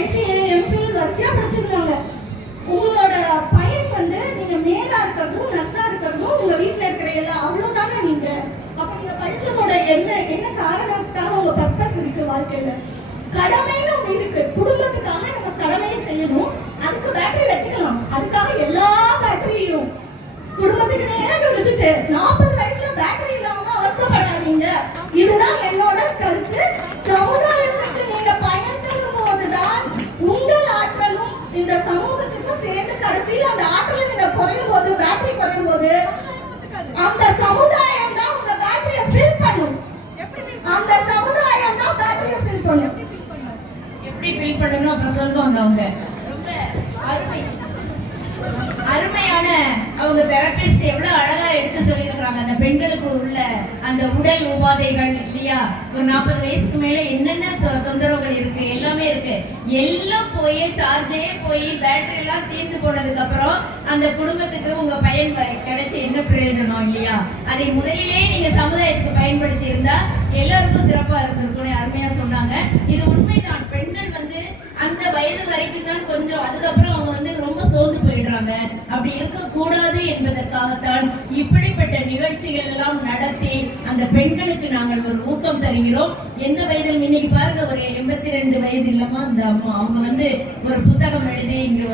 MCA MPhil வரிசையா படிச்சிருக்காங்க. உங்களோட பையன் வந்து நீங்க மேலா இருக்கிறதும் நர்ஸா இருக்கிறதும் உங்க வீட்டுல இருக்கிற எல்லாம் அவ்வளவுதானே நீங்க. அப்ப நீங்க படிச்சதோட என்ன காரணத்துக்காக உங்க பர்பஸ் இருக்கு வாழ்க்கையில. கடமைன்னு ஒண்ணு இருக்கு. குடும்பத்துக்காக நம்ம கடமையை செய்யணும். அதுக்கு பேட்டரி வச்சுக்கலாம். அதுக்காக எல்லா பேட்டரியும் குடும்பத்துக்கு நேரம் வச்சுட்டு 40 வயசுல பேட்டரி இல்லாம அவசரப்படாதீங்க. இதுதான் என்னோட கருத்து. சமுதாயத்துக்கு நீங்க பயன் தரும் போதுதான் உங்கள் ஆற்றலும் இந்த சமூகத்துக்கும் சேர்ந்து கடைசியில் அந்த ஆற்றலை நீங்க குறையும் போது, பேட்டரி குறையும் போது அந்த சமுதாயம் தான் உங்க பேட்டரியை ஃபில் பண்ணும். அந்த சமுதாயம் தான் பேட்டரியை ஃபில் பண்ணும். எப்படி ஃபில் பண்ணணும் அப்புறம் சொல்லுவாங்க அவங்க. ரொம்ப அருமையான அவங்க தெரபிஸ்ட் எவ்வளவு அழகா எடுத்து சொல்லியிருக்கிறாங்க. அந்த பெண்களுக்கு உள்ள அந்த உடல் உபாதைகள் இல்லையா, ஒரு 40 வயசுக்கு மேல என்னென்ன தொந்தரவுகள் இருக்கு, எல்லாமே இருக்கு. எல்லாம் போய் சார்ஜே போய் பேட்டரி எல்லாம் தீர்ந்து போனதுக்கு அப்புறம் அந்த குடும்பத்துக்கு உங்க பயன் கிடைச்ச என்ன பிரயோஜனம் இல்லையா. அதை முதலிலே நீங்க சமுதாயத்துக்கு பயன்படுத்தி இருந்தா எல்லாருக்கும் சிறப்பா இருந்திருக்கும். அருமையா சொன்னாங்க. இது உண்மைதான். பெண்கள் வந்து அந்த வயது வரைக்கும் தான் கொஞ்சம், அதுக்கப்புறம் அவங்க வந்து ரொம்ப சோர்ந்து போயிடுறாங்க. அப்படி இருக்கக்கூடாது என்பதற்காகத்தான் இப்படிப்பட்ட நிகழ்ச்சிகள் எல்லாம் நடத்தி அந்த பெண்களுக்கு நாங்கள் ஒரு ஊக்கம் தருகிறோம். எந்த வயதிலும் இன்னைக்கு பாருங்க, ஒரு 82 வயது இல்லாம அந்த அம்மா அவங்க வந்து ஒரு புத்தகம் எழுதி இங்க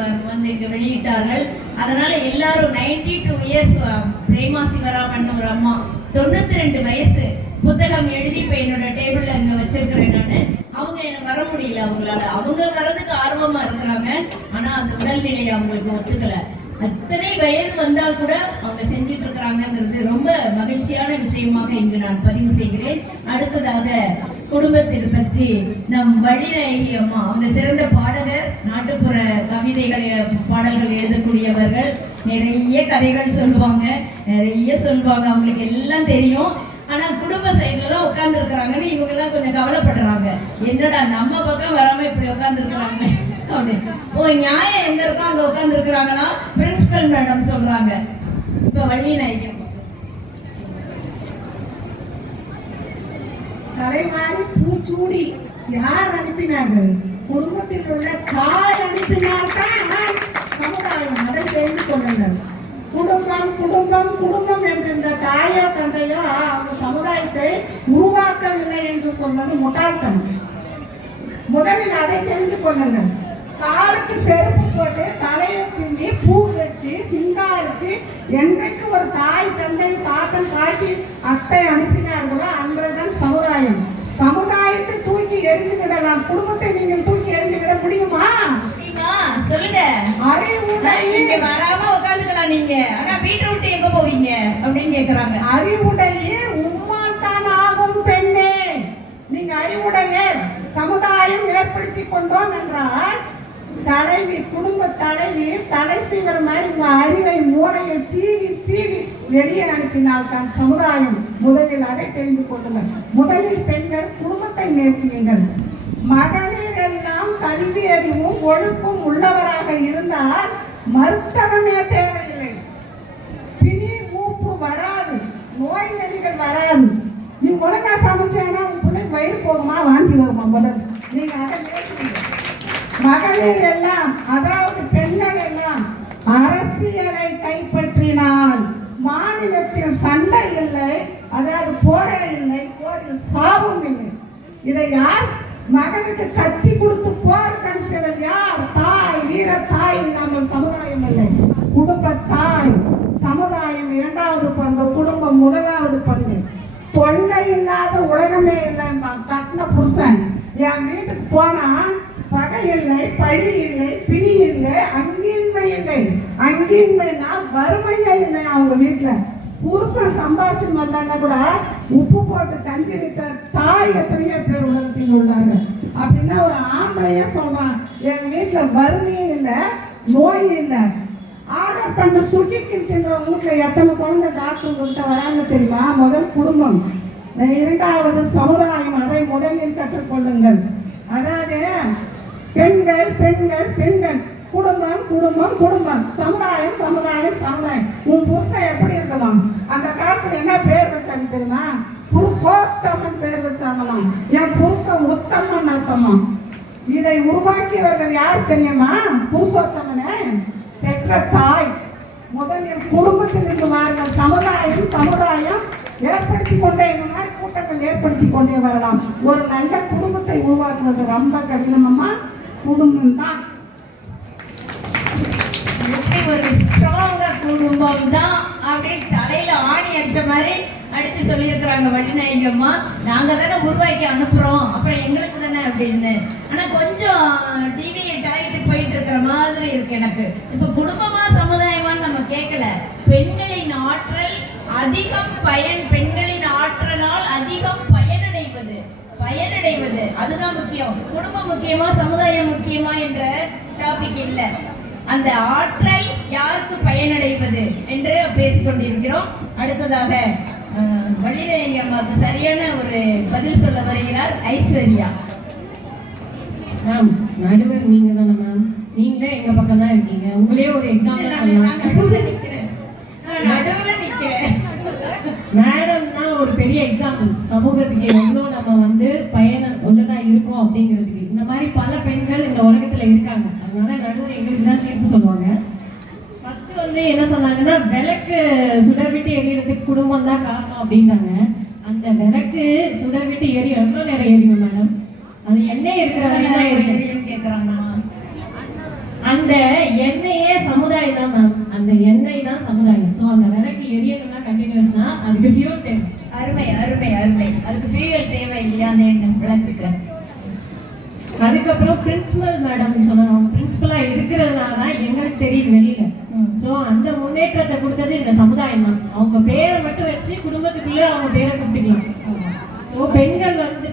வெளியிட்டார்கள். அதனால எல்லாரும் 92 இயர்ஸ் பிரேமா சிவராமன் ஒரு அம்மா 92 வயசு புத்தகம் எழுதி இப்ப என்னோட டேபிள்ல அங்க வச்சிருக்கிறேன் நானு. அவங்க என்ன வர முடியல அவங்களால. அவங்க வர்றதுக்கு ஆர்வமா இருக்கிறாங்க. ஆனா அந்த உடல்நிலை அவங்களுக்கு ஒத்துக்கல. அத்தனை வயது வந்தால் கூட அவங்க செஞ்சுட்டு இருக்கிறாங்கிறது ரொம்ப மகிழ்ச்சியான விஷயமாக இங்கு நான் பதிவு செய்கிறேன். அடுத்ததாக குடும்பத்தை பற்றி நம் வள்ளிநாயகி அம்மா, அவங்க சிறந்த பாடகர், நாட்டுப்புற கவிதைகள் பாடல்கள் எழுதக்கூடியவர்கள். நிறைய கதைகள் சொல்லுவாங்க, நிறைய சொல்லுவாங்க. அவங்களுக்கு எல்லாம் தெரியும். ஆனா குடும்ப சைட்ல தான் உட்கார்ந்து இருக்கிறாங்கன்னு இவங்க எல்லாம் கொஞ்சம் கவலைப்படுறாங்க. என்னடா நம்ம பக்கம் வராம இப்படி உட்கார்ந்து இருக்கிறாங்க அப்படின்னு. ஓ, நியாயம் எங்க இருக்கோ அங்க உட்கார்ந்து இருக்கிறாங்கன்னா பிரின்சிபல் மேடம் சொல்றாங்க. இப்ப வள்ளிநாயகி தலைவாரி பூச்சூடி யார் அனுப்பினார்கள்? குடும்பத்தில் உள்ள தாய் அனுப்பினால்தான் சமுதாயம். அதை தெரிந்து கொள்ளுங்கள். குடும்பம் குடும்பம் குடும்பம் என்று இந்த தாயோ தந்தையோ அவங்க சமுதாயத்தை உருவாக்கவில்லை என்று சொன்னது முட்டாள்தனம். முதலில் அதை தெரிந்து கொள்ளுங்கள். காலுக்கு செருப்பு போட்டு தலையை பின்னி பூ வச்சு சிங்காரிச்சு என்றைக்கு ஒரு தாய் தந்தை தாத்தன் பாட்டி அத்தை அனுப்பினார்களோ அன்றுதான் சமுதாயம். சமுதாயத்தை தூக்கி எறிந்து விடலாம், குடும்பத்தை நீங்கள் தூக்கி எறிந்து விட முடியுமா? சொல்லுங்க. அறிவுடைய வராம உட்காந்துக்கலாம் நீங்க, ஆனா வீட்டை விட்டு எங்க போவீங்க அப்படின்னு கேக்குறாங்க. அறிவுடைய உம்மால் தான் ஆகும் பெண்ணே. நீங்க அறிவுடைய சமுதாயம் ஏற்படுத்தி கொண்டோம் என்றால் தலைவி, குடும்ப தலைவி தலை சீவர் மாதிரி உங்க அறிவை மூளையை சீவி சீவி வெளியே அனுப்பினால் தான் சமுதாயம். முதலில் அதை தெரிந்து கொள்ளுங்கள். முதலில் பெண்கள் குடும்பத்தை நேசியுங்கள். மகளிர் எல்லாம் கல்வி அறிவும் ஒழுக்கும் உள்ளவராக இருந்தால் மருத்துவமே தேவையில்லை. பிணி மூப்பு வராது, நோய் நொடிகள் வராது. நீ ஒழுங்கா சமைச்சேன்னா உன் பிள்ளைக்கு வயிறு போகுமா வாந்தி வருமா? முதல் நீங்க அதை நேசிங்க. மகளிர் எல்லாம், அதாவது பெண்கள் எல்லாம் அரசியலை கைப்பற்றினால் மாநிலத்தில் சண்டை இல்லை, அதாவது போரே இல்லை, போரில் சாவும் இல்லை. இதை யார்? மகனுக்கு கத்தி கொடுத்து போர் கணிப்பவர்கள் யார்? தாய், வீர தாய் இல்லாமல் சமுதாயம் இல்லை. குடும்ப தாய். சமுதாயம் இரண்டாவது பங்கு, குடும்பம் முதலாவது பங்கு. தொல்லை இல்லாத உலகமே இல்லை. கட்டின புருஷன் என் வீட்டுக்கு போனா பகை இல்லை, பழி இல்லை, பிணி இல்லை, அங்கின்மை இல்லை. அங்கின்மைனா வறுமையே இல்லை அவங்க வீட்டுல. புருஷன் சம்பாதிச்சு வந்தாங்க கூட உப்பு போட்டு கஞ்சி வைக்கிற தாய் எத்தனையோ பேர் உலகத்தில் உள்ளாங்க. அப்படின்னா ஒரு ஆம்பளையே சொல்றான், என் வீட்டுல வறுமையும் இல்லை, நோய் இல்லை. ஆர்டர் பண்ண சுட்டிக்கு தின்ற வீட்டுல எத்தனை குழந்தை டாக்டர் கிட்ட வராங்க தெரியுமா? முதல் குடும்பம், இரண்டாவது சமுதாயம். அதை முதலில் கற்றுக்கொள்ளுங்கள். அதாவது பெண்கள் பெண்கள் பெண்கள், குடும்பம் குடும்பம் குடும்பம், சமுதாயம் சமுதாயம் சமுதாயம். உன் புருஷன் எப்படி இருக்கலாம்? அந்த காலத்துல என்ன பேர் வச்சாங்க தெரியுமா? புருஷோத்தமன் பேர் வச்சாங்களாம். என் புருஷன் உத்தமன் அர்த்தமா. இதை உருவாக்கியவர்கள் யார் தெரியுமா? புருஷோத்தமனே பெற்ற தாய். முதலில் குடும்பத்திலிருந்து வாருங்கள். சமுதாயம் ஏற்படுத்தி கொண்டே இந்த மாதிரி கூட்டங்கள் ஏற்படுத்தி கொண்டே வரலாம். ஒரு நல்ல குடும்பத்தை உருவாக்குவது ரொம்ப கடினமா குடும்பம் தான். எப்படி ஒரு ஸ்ட்ராங்கா குடும்பம் தான் அப்படியே தலையில ஆணி அடிச்ச மாதிரி அடிச்சு சொல்லியிருக்கிறாங்க வள்ளிநாயகி அம்மா. நாங்க தானே உருவாக்கி அனுப்புறோம், அப்புறம் எங்களுக்கு தானே அப்படின்னு. ஆனா கொஞ்சம் டிவியேட் ஆகிட்டு போயிட்டு இருக்கிற மாதிரி இருக்கு எனக்கு. இப்ப குடும்பமா சமுதாயமான்னு நம்ம கேட்கல. பெண்களின் ஆற்றல் அதிகம் பெண்களின் ஆற்றலால் அதிகம் பயனடைவது அதுதான் முக்கியம். குடும்பம் முக்கியமா சமுதாயம் முக்கியமா என்ற டாபிக் இல்ல. அந்த ஆற்றல் யாருக்கு பயனடைவது என்று பேசிக்கொண்டிருக்கிறோம். அடுத்ததாக வள்ளிநாயகி அம்மாவுக்கு சரியான ஒரு பதில் சொல்ல வருகிறார் ஐஸ்வர்யா. மேம், நடுவர் நீங்க தானே மேம்? நீங்களே எங்க பக்கம் தான் இருக்கீங்க. உங்களே ஒரு எக்ஸாம்பிள் நடுவுல நிக்கிறேன். மேடம் தான் ஒரு பெரிய எக்ஸாம்பிள். சமூகத்துக்கு எவ்வளோ நம்ம வந்து பயணம் உள்ளதா இருக்கோம் அப்படிங்கிறதுக்கு. இந்த மாதிரி பல பெண்கள் இந்த உலகத்துல இருக்காங்க. அதனால நடுவர் எங்களுக்கு தான் தீர்ப்பு சொல்லுவாங்க. ஃபர்ஸ்ட் வந்து என்ன சொன்னாங்கன்னா, விளக்கு சுடர் விட்டு எரியறதுக்கு குடும்பம் தான் காரணம் அப்படின்றாங்க. அந்த விளக்கு சுடர் விட்டு எரியும் எவ்வளோ நேரம் எரியும் மேடம்? அது எண்ணெய் இருக்கிற வரைக்கும் எரியும் கேட்குறாங்க. அந்த எண்ணெயே சமுதாயம் தான் மேம். அந்த எண்ணெய் தான் சமுதாயம். ஸோ அந்த விளக்கு எரியணும்னா கண்டினியூஸ்னா அதுக்கு ஃபியூல் தேவை. அருமை. அதுக்கு ஃபியூல் தேவை இல்லையா அந்த எண்ணெய் விளக்குக்கு? அதுக்கப்புறம் பிரின்சிபல் மேடம் சொன்னாங்க. அவங்க பிரின்சிபலா இருக்கிறதுனால தான் எங்களுக்கு தெரியுது வெளியில. ஸோ அந்த முன்னேற்றத்தை கொடுத்தது இந்த சமுதாயம் தான். அவங்க பேரை மட்டும் வச்சு குடும்பத்துக்குள்ள அவங்க பேரை கூப்பிட்டுக்கலாம். ஸோ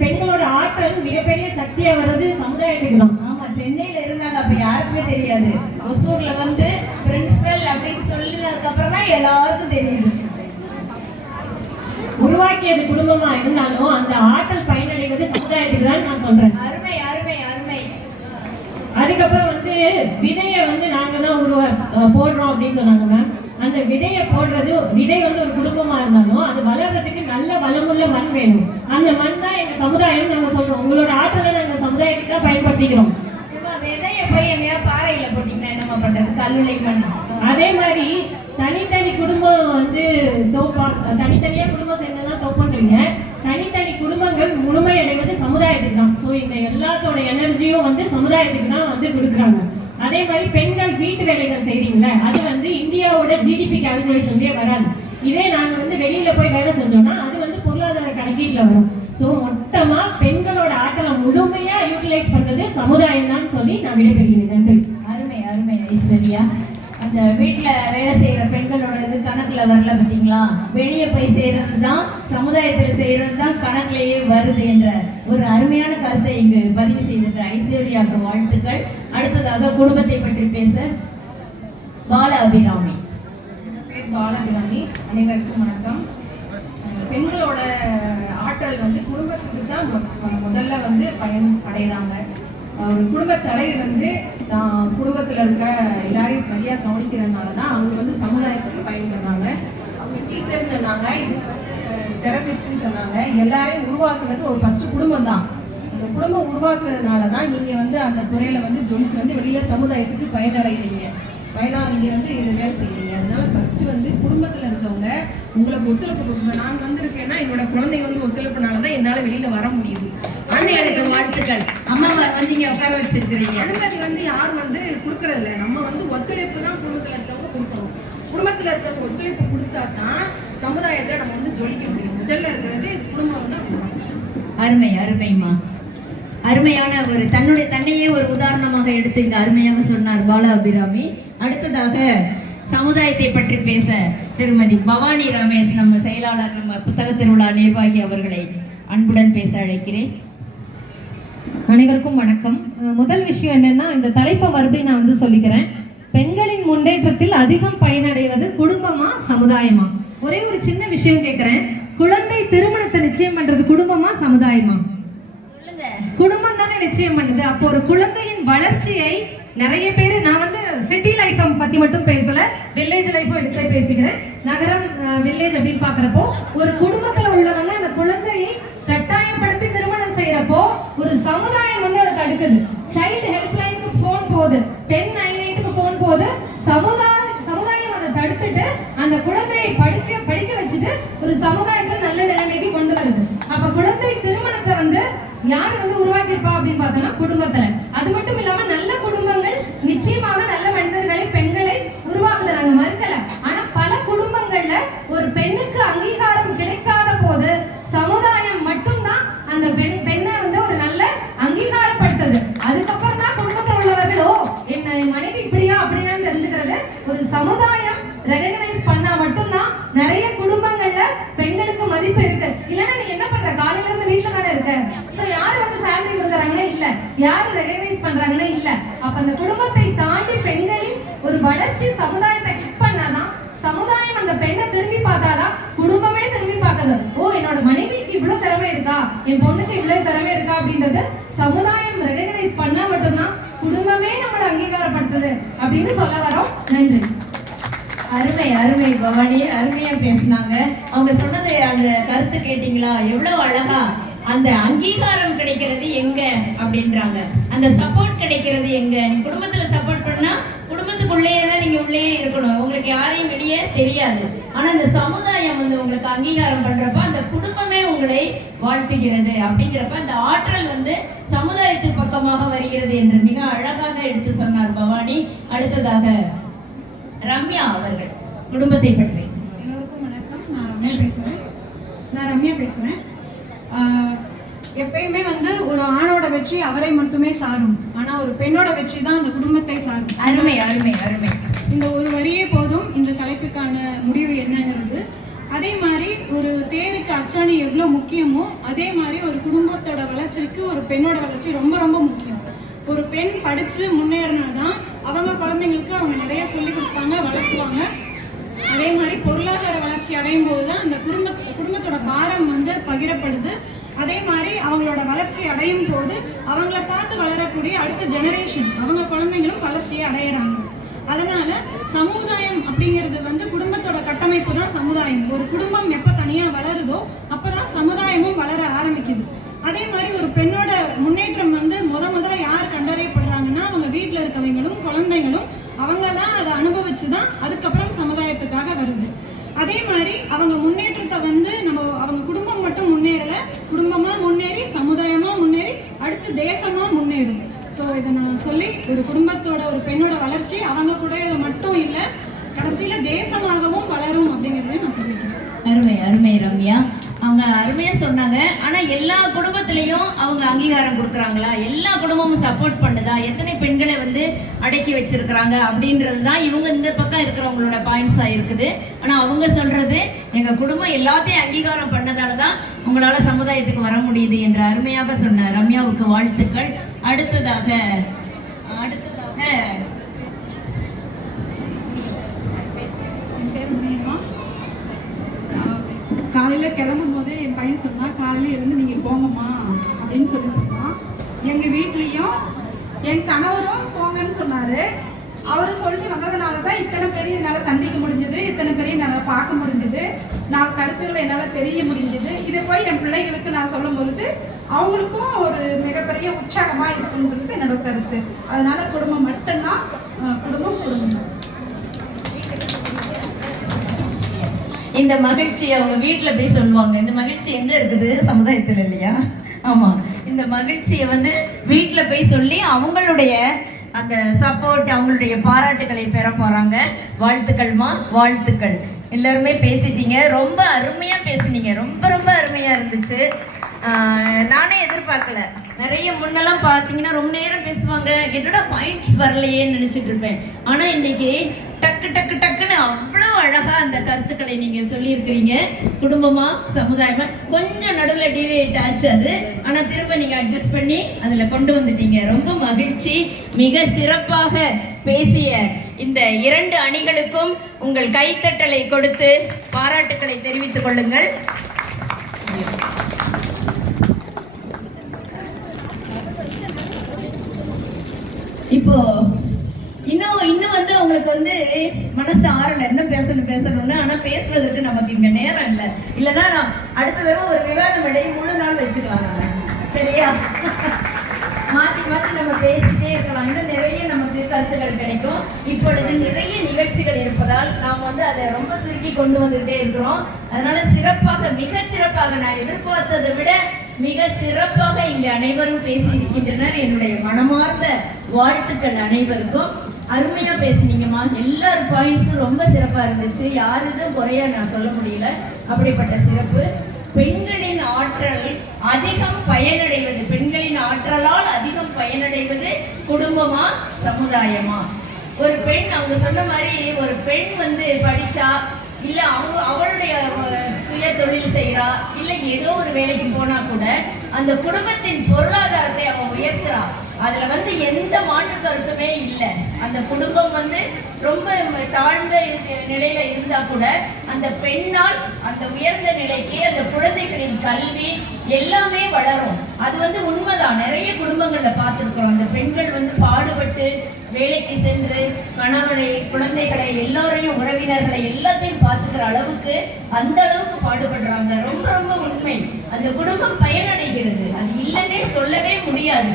பெண்களோட ஆற்றல் மிகப்பெரிய சக்தியா வர்றது சமுதாயத்துக்கு தான். ஆமா, சென்னையில இருந்தாங்க, அப்ப யாருக்குமே தெரியாது. ஒசூர்ல வந்து பிரின்சிபல் அப்படின்னு சொல்லினதுக்கு அப்புறம் தான் எல்லாருக்கும் தெரியுது. உருவாக்கியது குடும்பமா இருந்தாலும் அந்த ஆற்றல் பயனடைவது சமுதாயத்துக்கு தான் நான் சொல்றேன். அருமை. அதுக்கப்புறம் வந்து விதையை வந்து நாங்க தான் போடுறோம் அப்படின்னு சொன்னாங்க மேம். அந்த விதையை போடுறது, விதை வந்து ஒரு குடும்பமா இருந்தாலும் அது வளர்றதுக்கு நல்ல வளமுள்ள மண் வேணும். அந்த மண் தான் எங்க சமுதாயம். நாங்க சொல்றோம், உங்களோட ஆற்றலை நாங்க சமுதாயத்துக்கு தான் பயன்படுத்திக்கிறோம். விதைய போய் எங்கேயா பாறையில போட்டீங்கன்னா என்னமா பண்றது? கல்லுளை மண். அதே மாதிரி தனித்தனி குடும்பம் வந்து தனித்தனியா குடும்பம் சேர்ந்தெல்லாம் தோப்பன்றீங்க. தனித்தனி குடும்பங்கள் முழுமையடைவது சமுதாயத்துக்கு தான். ஸோ இந்த எல்லாத்தோட எனர்ஜியும் வந்து சமுதாயத்துக்கு தான் வந்து கொடுக்குறாங்க. அதே மாதிரி பெண்கள் வீட்டு வேலைகள் செய்றீங்களே, அது வந்து இந்தியாவோட ஜிடிபி கால்குலேஷன்லயே வராது. இதே நாங்கள் வந்து வெளியில போய் வேலை செஞ்சோம்னா அது வந்து பொருளாதார கணக்கீட்டில் வரும். ஸோ மொத்தமா பெண்களோட ஆற்றலை முழுமையா யூட்டிலைஸ் பண்றது சமுதாயம் தான் சொல்லி நான் விடைபெறுகிறேன். நன்றி. அருமை ஐஸ்வர்யா. அந்த வீட்டுல வேலை செய்யற பெண்களோட இது கணக்குல வரல பார்த்தீங்களா? வெளியே போய் செய்யறது தான், சமுதாயத்துல செய்யறது தான் கணக்குலயே வருது என்ற ஒரு அருமையான கருத்தை இங்கு பதிவு செய்திருக்கிற ஐஸ்வர்யாவுக்கு வாழ்த்துக்கள். அடுத்ததாக குடும்பத்தை பற்றி பேச பால அபிராமி. பேர் பால அபிராமி. அனைவருக்கும் வணக்கம். பெண்களோட ஆற்றல் வந்து குடும்பத்துக்கு தான் முதல்ல வந்து பயன் அடைகிறாங்க. ஒரு குடும்ப தலைவி வந்து தான் குடும்பத்தில் இருக்க எல்லாரையும் சரியாக கவனிக்கிறதுனால தான் அவங்க வந்து சமுதாயத்துக்கு பயன்படுறாங்க. அவங்க டீச்சர்னு சொன்னாங்க, இவங்க வந்து தெரபிஸ்ட்னு சொன்னாங்க. எல்லாரையும் உருவாக்குறது ஒரு ஃபஸ்ட்டு குடும்பம் தான். அந்த குடும்பம் உருவாக்குறதுனால தான் நீங்கள் வந்து அந்த துறையில் வந்து ஜொலிச்சு வந்து வெளியில் சமுதாயத்துக்கு பயனடைகிறீங்க. நீங்கள் வந்து இது வேலை செய்கிறீங்க. அதனால ஃபஸ்ட்டு வந்து குடும்பத்தில் இருக்கவங்க உங்களுக்கு ஒத்துழைப்பு கொடுக்கணும். நான் வந்திருக்கேன்னா என்னோட குழந்தைங்க வந்து ஒத்துழைப்புனால தான் என்னால் வெளியில் வர முடியுது. அன்னைக்கு வாழ்த்துக்கள். அம்மாவை வந்து இங்கே உட்கார வச்சிருக்கிறீங்க. அனுமதி வந்து யாரும் வந்து கொடுக்கறது இல்லை. நம்ம வந்து ஒத்துழைப்பு தான் குடும்பத்தில் இருக்கவங்க கொடுக்கணும். குடும்பத்தில் இருக்கவங்க ஒத்துழைப்பு கொடுத்தா தான் சமுதாயத்தை நம்ம வந்து ஜொலிக்க முடியும். முதல்ல இருக்கிறது குடும்பம் வந்து நம்ம ஃபஸ்ட்டு. அருமைம்மா. அருமையான ஒரு தன்னையே ஒரு உதாரணமாக எடுத்து இங்க அருமையாக சொன்னார் பால அபிராமி. அடுத்ததாக சமுதாயத்தை பற்றி பேச திருமதி பவானி ரமேஷ், நம்ம செயலாளர், நம்ம புத்தக திருவிழா நிர்வாகி அவர்களை அன்புடன் பேச அழைக்கிறேன். அனைவருக்கும் வணக்கம். முதல் விஷயம் என்னன்னா, இந்த தலைப்பை மறுபடியும் நான் வந்து சொல்லிக்கிறேன். பெண்களின் முன்னேற்றத்தில் அதிகம் பயனடைவது குடும்பமா சமுதாயமா? ஒரே ஒரு சின்ன விஷயம் கேட்கிறேன். குழந்தை திருமணத்தை நிச்சயம் பண்றது குடும்பமா சமுதாயமா? குடும்பம் தானே நிச்சயம் பண்ணுது. அப்போ ஒரு குழந்தையின் வளர்ச்சியை நிறைய பேர், நான் வந்து சிட்டி லைஃப் பத்தி மட்டும் பேசல, வில்லேஜ் லைஃபும் எடுத்து பேசிக்கிறேன். நகரம் வில்லேஜ் அப்படின்னு பாக்குறப்போ ஒரு குடும்பத்துல உள்ளவங்க அந்த குழந்தையை கட்டாயப்படுத்தி திருமணம் செய்யறப்போ ஒரு சமுதாயம் வந்து அதை தடுக்குது. இல்லைன்னா நீ என்ன பண்ற? காலையில இருந்து வீட்டுல தானே இருக்க. சோ யாரு வந்து சேலரி கொடுக்குறாங்கன்னா இல்ல, யாரு ரெகனைஸ் பண்றாங்கன்னா இல்ல. அப்ப அந்த குடும்பத்தை தாண்டி பெண்களின் ஒரு வளர்ச்சி சமுதாயத்தை கிளிக் பண்ணாதான் சமுதாயம் அந்த பெண்ணை திரும்பி பார்த்தாதான் குடும்பமே திரும்பி பார்க்குது. ஓ, என்னோட மனைவிக்கு இவ்வளவு திறமை இருக்கா, என் பொண்ணுக்கு இவ்வளவு திறமை இருக்கா அப்படின்றது சமுதாயம் ரெகனைஸ் பண்ணா மட்டும்தான் குடும்பமே நம்மளை அங்கீகாரப்படுத்துது அப்படின்னு சொல்ல வரோம். நன்றி. அருமை அருமை பவானி, அருமையா பேசினாங்க. அவங்க சொன்னது அந்த கருத்து கேட்டீங்களா? எவ்வளவு அழகா அந்த அங்கீகாரம் கிடைக்கிறது எங்க அப்படின்றாங்க, அந்த சப்போர்ட் கிடைக்கிறது எங்க. நீ குடும்பத்துல சப்போர்ட் பண்ணா குடும்பத்துக்குள்ளேயே தான் நீங்க உள்ளேயே இருக்கணும், உங்களுக்கு யாரையும் வெளியே தெரியாது. ஆனா இந்த சமுதாயம் வந்து உங்களுக்கு அங்கீகாரம் பண்றப்ப அந்த குடும்பமே உங்களை வாழ்த்துகிறது. அப்படிங்கிறப்ப அந்த ஆற்றல் வந்து சமுதாயத்தின் பக்கமாக வருகிறது என்று மிக அழகாக எடுத்து சொன்னார் பவானி. அடுத்ததாக ரம்யா அவர்கள் குடும்பத்தை பற்றி. எல்லோருக்கும் வணக்கம். நான் ரம்யா பேசுகிறேன். எப்பயுமே வந்து ஒரு ஆணோட வெற்றி அவரை மட்டுமே சாரும், ஆனால் ஒரு பெண்ணோட வெற்றி தான் அந்த குடும்பத்தை சாரும். அருமை அருமை அருமை. இந்த ஒரு வரியே போதும் இந்த தலைப்புக்கான முடிவு என்னங்கிறது. அதே மாதிரி ஒரு தேருக்கு அச்சாணி எவ்வளோ முக்கியமோ அதே மாதிரி ஒரு குடும்பத்தோட வளர்ச்சிக்கு ஒரு பெண்ணோட வளர்ச்சி ரொம்ப ரொம்ப முக்கியம். ஒரு பெண் படித்து முன்னேறினாதான் அவங்க குழந்தைங்களுக்கு அவங்க நிறைய சொல்லிக் கொடுப்பாங்க, வளர்த்துவாங்க. அதே மாதிரி பொருளாதார வளர்ச்சி அடையும் போது தான் அந்த குடும்பத்தோட பாரம் வந்து பகிரப்படுது. அதே மாதிரி அவங்களோட வளர்ச்சி அடையும் போது அவங்கள பார்த்து வளரக்கூடிய அடுத்த ஜெனரேஷன் அவங்க குழந்தைங்களும் வளர்ச்சியை அடையிறாங்க. அதனால சமுதாயம் அப்படிங்கிறது வந்து குடும்பத்தோட கட்டமைப்பு தான் சமுதாயம். ஒரு குடும்பம் எப்போ தனியாக வளருதோ அப்போதான் சமுதாயமும் வளர ஆரம்பிக்குது. அதே மாதிரி ஒரு பெண்ணோட முன்னேற்றம் வந்து முதல்ல யார் கண்டறியப்படுறாங்கன்னா அவங்க வீட்டில் இருக்கவங்களும் குழந்தைங்களும் அவங்கெல்லாம் அதை அனுபவிச்சு தான் அதுக்கப்புறம் சமுதாயத்துக்காக வருது. அதே மாதிரி அவங்க முன்னேற்றத்தை வந்து அவங்க குடும்பம் மட்டும் முன்னேறலை, குடும்பமாக முன்னேறி சமுதாயமாக முன்னேறி அடுத்து தேசமாக முன்னேறும். ஸோ இதை நான் சொல்லி ஒரு குடும்பத்தோட ஒரு பெண்ணோட வளர்ச்சி அவங்க கூட இது மட்டும் இல்லை, கடைசியில் தேசமாகவும் வளரும் அப்படிங்கிறதையும் நான் சொல்லிக்கிறேன். அருமை அருமை ரம்யா, அவங்க அருமையா சொன்னாங்க. ஆனா எல்லா குடும்பத்திலையும் அவங்க அங்கீகாரம் கொடுக்குறாங்களா? எல்லா குடும்பமும் சப்போர்ட் பண்ணுதா? எத்தனை பெண்களை வந்து அடக்கி வச்சிருக்கிறாங்க அப்படின்றது தான் இவங்க இந்த பக்கம் இருக்கிறவங்களோட பாயிண்ட்ஸா இருக்குது. ஆனா அவங்க சொல்றது எங்க குடும்பம் எல்லாத்தையும் அங்கீகாரம் பண்ணதால தான் உங்களால சமுதாயத்துக்கு வர முடியுது என்று அருமையாக சொன்ன ரம்யாவுக்கு வாழ்த்துக்கள். அடுத்ததாக காலையில் கிளம்பும் போது என் பையன் சொன்னான், காலையில் எழுந்து நீங்கள் போங்கம்மா அப்படின்னு சொன்னான். எங்கள் வீட்லேயும் என் கணவரும் போங்கன்னு சொன்னார். அவர் சொல்லி வந்ததுனால தான் இத்தனை பேரையும் என்னால் சந்திக்க முடிஞ்சது, இத்தனை பேரையும் என்னால் பார்க்க முடிஞ்சது, 4 கருத்துக்களை என்னால் தெரிய முடிஞ்சது. இதை போய் என் பிள்ளைகளுக்கு நான் சொல்லும் பொழுது அவங்களுக்கும் ஒரு மிகப்பெரிய உற்சாகமாக இருக்குங்கிறது என்னோட கருத்து. அதனால குடும்பம் மட்டும்தான், குடும்பம் குடும்பம். இந்த மகிழ்ச்சி அவங்க வீட்டில் போய் சொல்லுவாங்க. இந்த மகிழ்ச்சி எங்க இருக்குது? சமுதாயத்தில் இல்லையா? ஆமா, இந்த மகிழ்ச்சியை வந்து வீட்டில் போய் சொல்லி அவங்களுடைய அந்த சப்போர்ட், அவங்களுடைய பாராட்டுகளை பெற போறாங்க. வாழ்த்துக்கள்மா, வாழ்த்துக்கள். எல்லாருமே பேசிட்டீங்க, ரொம்ப அருமையா பேசினீங்க, ரொம்ப ரொம்ப அருமையா இருந்துச்சு. நானே எதிர்பார்க்கல. நிறைய முன்னெல்லாம் பார்த்தீங்கன்னா ரொம்ப நேரம் பேசுவாங்க, என்னோட பாயிண்ட்ஸ் வரலையேன்னு நினைச்சிட்டு இருப்பேன். ஆனா இன்னைக்கு டக்கு டக்கு டக்குன்னு அவ்வளோ அழகா அந்த கருத்துக்களை நீங்க சொல்லியிருக்கிறீங்க. குடும்பமா சமுதாயமா கொஞ்சம் நடுவில் டிவியேட் ஆச்சு அது, ஆனா திரும்ப நீங்க அட்ஜஸ்ட் பண்ணி அதுல கொண்டு வந்துட்டீங்க. ரொம்ப மகிழ்ச்சி. மிக சிறப்பாக பேசிய இந்த 2 அணிகளுக்கும் உங்கள் கைத்தட்டலை கொடுத்து பாராட்டுக்களை தெரிவித்துக் கொள்ளுங்கள். இப்போ இன்னும் வந்து உங்களுக்கு வந்து மனசு ஆறல, என்ன பேசணும்னு. ஆனா பேசுவதற்கு நமக்கு இங்க நேரம் இல்லை. இல்லைன்னா நான் அடுத்த தடவை ஒரு விவாதம் இடையே முழு நாள் வச்சுக்கலாம் நம்ம. சரியா? மாற்றி நம்ம பேசிட்டே இருக்கலாம். இன்னும் நிறைய நமக்கு கருத்துக்கள் கிடைக்கும். இப்பொழுது நிறைய நிகழ்ச்சிகள் இருப்பதால் நாம் வந்து அதை ரொம்ப சுருக்கி கொண்டு வந்துட்டே இருக்கிறோம். அதனால சிறப்பாக, மிக சிறப்பாக, நான் எதிர்பார்த்ததை விட மிக சிறப்பாக இங்கு அனைவரும் பேசி இருக்கின்றனர். என்னுடைய மனமார்ந்த வாழ்த்துக்கள் அனைவருக்கும். அருமையா பேசுனீங்கம்மா. எல்லார் பாயிண்ட்ஸும் ரொம்ப சிறப்பா இருந்துச்சு. யாருதும் குறையா நான் சொல்ல முடியல. அப்படிப்பட்ட சிறப்பு. பெண்களின் ஆற்றல் அதிகம் பயனடைவது, பெண்களின் ஆற்றலால் அதிகம் பயனடைவது குடும்பமா சமுதாயமா? ஒரு பெண், அவங்க சொன்ன மாதிரி ஒரு பெண் வந்து படிச்சா இல்ல அவளுடைய சுய தொழில் செய்யறா, இல்ல ஏதோ ஒரு வேலைக்கு போனா கூட அந்த குடும்பத்தின் பொருளாதாரத்தை அவ உயர்த்துறா. அதுல வந்து எந்த மாற்று கருத்துமே இல்லை. அந்த குடும்பம் வந்து ரொம்ப தாழ்ந்த நிலையில இருந்தா கூட அந்த பெண்ணால் அந்த உயர்ந்த நிலைக்கு அந்த குழந்தைகளின் கல்வி எல்லாமே வளரும். அது வந்து உண்மைதான். நிறைய குடும்பங்கள்ல பார்த்துருக்கிறோம். அந்த பெண்கள் வந்து பாடுபட்டு வேலைக்கு சென்று கணவனை, குழந்தைகளை, எல்லாரையும், உறவினர்களை எல்லாத்தையும் பார்த்துக்கிற அளவுக்கு அந்த அளவுக்கு பாடுபடுறாங்க. ரொம்ப ரொம்ப உண்மை. அந்த குடும்பம் பயனடைகிறது. அது இல்லைன்னே சொல்லவே முடியாது.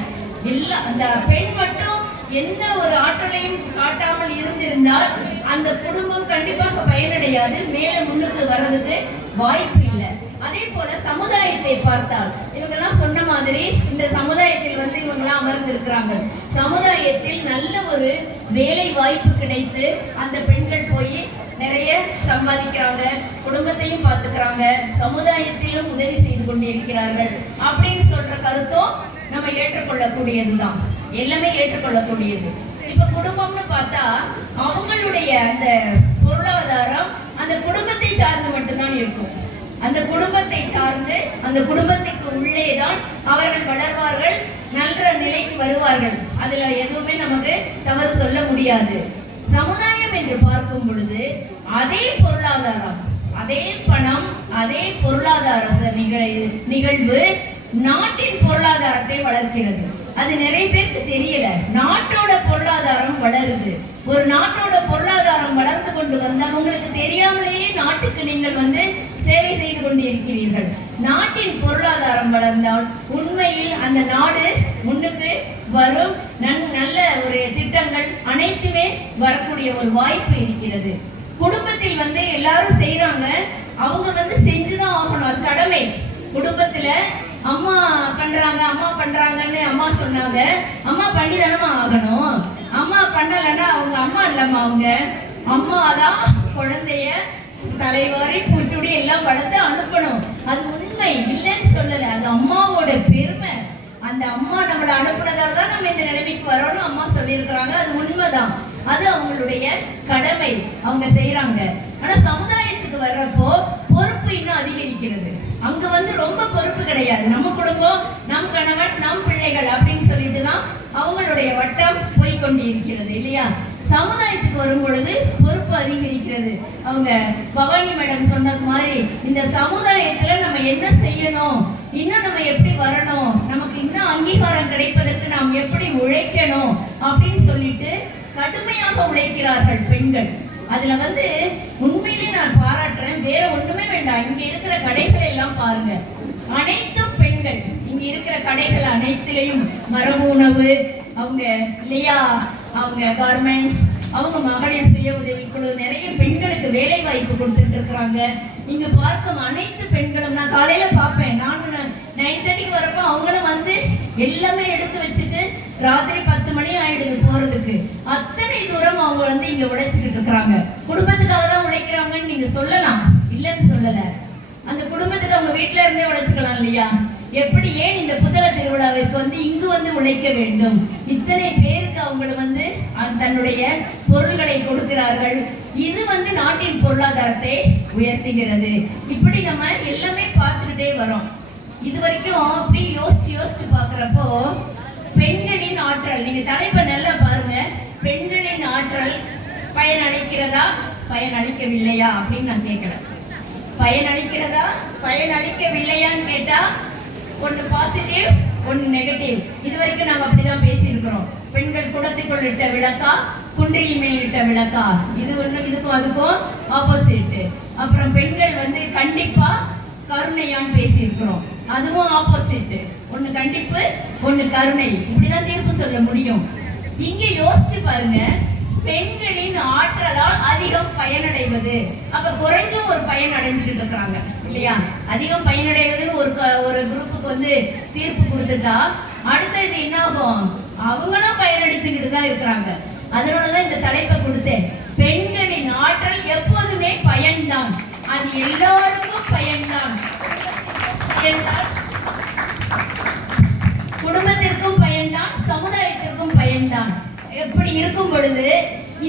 அந்த பெண் மட்டும் எந்த ஒரு ஆற்றலையும் காட்டாமல் இருந்திருந்தால் அந்த குடும்பம் கண்டிப்பாக பயனடையாது, மேல முன்னுக்கு வர்றதுக்கு வாய்ப்பு இல்லை. அதே போல சமுதாயத்தை பார்த்தால் இவங்கெல்லாம் சொன்ன மாதிரி இந்த சமுதாயத்தில் வந்து இவங்கெல்லாம் அமர்ந்திருக்கிறாங்க. சமுதாயத்தில் நல்ல ஒரு வேலை வாய்ப்பு கிடைத்து அந்த பெண்கள் போய் நிறைய சம்பாதிக்கிறாங்க, குடும்பத்தையும் பார்த்துக்கிறாங்க, சமுதாயத்திலும் உதவி செய்து கொண்டிருக்கிறார்கள் அப்படின்னு சொல்ற கருத்தும் நம்ம ஏற்றுக்கொள்ளக்கூடியதுதான். எல்லாமே ஏற்றுக்கொள்ளக்கூடியது. இப்ப குடும்பம்னு பார்த்தா அவங்களுடைய அந்த பொருளாதாரம் அந்த குடும்பத்தை சார்ந்து மட்டும்தான் இருக்கும். அந்த குடும்பத்தை சார்ந்து அந்த குடும்பத்துக்கு உள்ளேதான் அவர்கள் வளர்வார்கள், நல்ல நிலைக்கு வருவார்கள். அதுல எதுவுமே நமக்கு தவறு சொல்ல முடியாது. சமுதாயம் என்று பார்க்கும் பொழுது அதே பொருளாதாரம், அதே பணம், அதே பொருளாதார நிகழ்வு நாட்டின் பொருளாதாரத்தை வளர்க்கிறது. அது நிறைய பேருக்கு தெரியல. நாட்டோட பொருளாதாரம் வளருது. ஒரு நாட்டோட பொருளாதாரம் வளர்ந்து கொண்டு வந்தால் உங்களுக்கு தெரியாமலேயே நாட்டுக்கு நீங்கள் வந்து சேவை செய்து கொண்டு இருக்கிறீர்கள். நாட்டின் பொருளாதாரம் வளர்ந்தால் உண்மையில் அந்த நாடு முன்னுக்கு வரும். நல்ல ஒரு திட்டங்கள் அனைத்துமே வரக்கூடிய ஒரு வாய்ப்பு இருக்கிறது. குடும்பத்தில் வந்து எல்லாரும் செய்யறாங்க, அவங்க வந்து செஞ்சுதான் ஆகணும். அது கடமை. குடும்பத்துல அம்மா பண்றாங்க, அம்மா பண்றாங்கன்னு அம்மா சொன்னாங்க, அம்மா பண்ணி தானமா ஆகணும். அம்மா பண்ணலன்னா அவங்க அம்மா இல்லம்மா, அவங்க அம்மாதான் குழந்தைய தலைவாரி பூச்சுடி எல்லாம் வளர்த்து அனுப்பணும். அது உண்மை, இல்லைன்னு சொல்லல. அது அம்மாவோட பெருமை. அந்த அம்மா நம்மளை அனுப்புனதால தான் நம்ம இந்த நிலைமைக்கு வரோம்னு அம்மா சொல்லியிருக்கிறாங்க. அது உண்மைதான். அது அவங்களுடைய கடமை, அவங்க செய்யறாங்க. ஆனா சமுதாயத்துக்கு வர்றப்போ பொறுப்பு இன்னும் அதிகரிக்கிறது. அங்க வந்து ரொம்ப பொறுப்பு கிடையாது. நம்ம குடும்பம், நம் கணவன், நம் பிள்ளைகள் அப்படின்னு சொல்லிட்டு தான் அவங்களுடைய வட்டம் போய்கொண்டு இருக்கிறது இல்லையா? சமுதாயத்துக்கு வரும் பொழுது பொறுப்பு அதிகரிக்கிறது. அவங்க பவானி மேடம் சொன்னது மாதிரி இந்த சமுதாயத்துல நம்ம என்ன செய்யணும், இன்னும் நம்ம எப்படி வரணும், நமக்கு இன்னும் அங்கீகாரம் கிடைப்பதற்கு நாம் எப்படி உழைக்கணும் அப்படின்னு சொல்லிட்டு கடுமையாக உழைக்கிறார்கள் பெண்கள். அதுல வந்து உண்மையிலே நான் பாராட்டுறேன். வேற ஒண்ணுமே வேண்டாம். இங்க இருக்கிற கடைகளை எல்லாம் பாருங்க, அனைத்தும் பெண்கள். இங்க இருக்கிற கடைகள் அனைத்திலையும் மரபு உணவு, அவங்க இல்லையா, அவங்க கார்மெண்ட்ஸ், அவங்க மகளிர் சுய உதவி குழு, நிறைய பெண்களுக்கு வேலை வாய்ப்பு கொடுத்துட்டு இருக்கிறாங்க. இங்க பார்க்கும் அனைத்து பெண்களும் நான் காலையில பார்ப்பேன். நான் 9:30 வரப்போ அவங்களும் வந்து எல்லாமே எடுத்து வச்சுட்டு ராத்திரி 10 மணி ஆயிடுது போறதுக்கு. அத்தனை தூரம் அவங்க வந்து இங்க உழைச்சிக்கிட்டு இருக்கிறாங்க. குடும்பத்துக்காக தான் உழைக்கிறாங்கன்னு நீங்க சொல்லலாம், இல்லைன்னு சொல்லல. அந்த குடும்பத்துக்கு அவங்க வீட்டுல இருந்தே உழைச்சிக்கலாம் இல்லையா? எப்படி, ஏன் இந்த புத்தக திருவிழாவிற்கு வந்து இங்கு வந்து உழைக்க வேண்டும்? இத்தனை பேருக்கு அவங்க வந்து தன்னுடைய பொருள்களை கொடுக்கிறார்கள். இது வந்து நாட்டின் பொருளாதாரத்தை உயர்த்துகிறது. இப்படி நம்ம எல்லாமே பார்த்துக்கிட்டே வரோம். இது வரைக்கும் அப்படி யோசிச்சு பாக்குறப்போ பெண்களின் ஆற்றல், நீங்க தலைப்பை நல்லா பாருங்க. பெண்களின் ஆற்றல் பயனளிக்கிறதா, பயனளிக்கவில்லையா அப்படின்னு நான் கேட்கிறேன். பயனளிக்கிறதா, பயனளிக்கவில்லையான்னு கேட்டா ஒன்று பாசிட்டிவ், ஒன்று நெகட்டிவ். இது வரைக்கும் நாங்கள் அப்படிதான் பேசியிருக்கிறோம். பெண்கள் குடத்துக்குள் இட்ட விளக்கா, குன்றில் மேல் இட்ட விளக்கா, இது ஒன்று, இதுக்கும் அதுக்கும் ஆப்போசிட். அப்புறம் பெண்கள் வந்து கண்டிப்பா கருணையான்னு பேசியிருக்கிறோம், அதுவும் ஆப்போசிட். ஒன்று கண்டிப்பு, ஒன்று கருணை. இப்படிதான் தீர்ப்பு சொல்ல முடியும். இங்க யோசிச்சு பாருங்க, பெண்களின் ஆற்றலால் அதிகம் பயனடைவது, அப்ப குறைஞ்சும் ஒரு பயன் அடைஞ்சுக்கிட்டு இருக்கிறாங்க இல்லையா? அதிகம் பயனடைவது ஒரு குரூப்புக்கு வந்து தீர்ப்பு கொடுத்துட்டா அடுத்தது என்ன ஆகும்? அவங்களும் பயனடைச்சுக்கிட்டு தான் இருக்கிறாங்க. அதனாலதான் இந்த தலைப்பை கொடுத்தேன். பெண்களின் ஆற்றல் எப்போதுமே பயன்தான், அது எல்லோருக்கும் பயன்தான். குடும்பத்திற்கும் பயன்தான், சமுதாயத்திற்கும் பயன்தான். எப்படி இருக்கும் பொழுது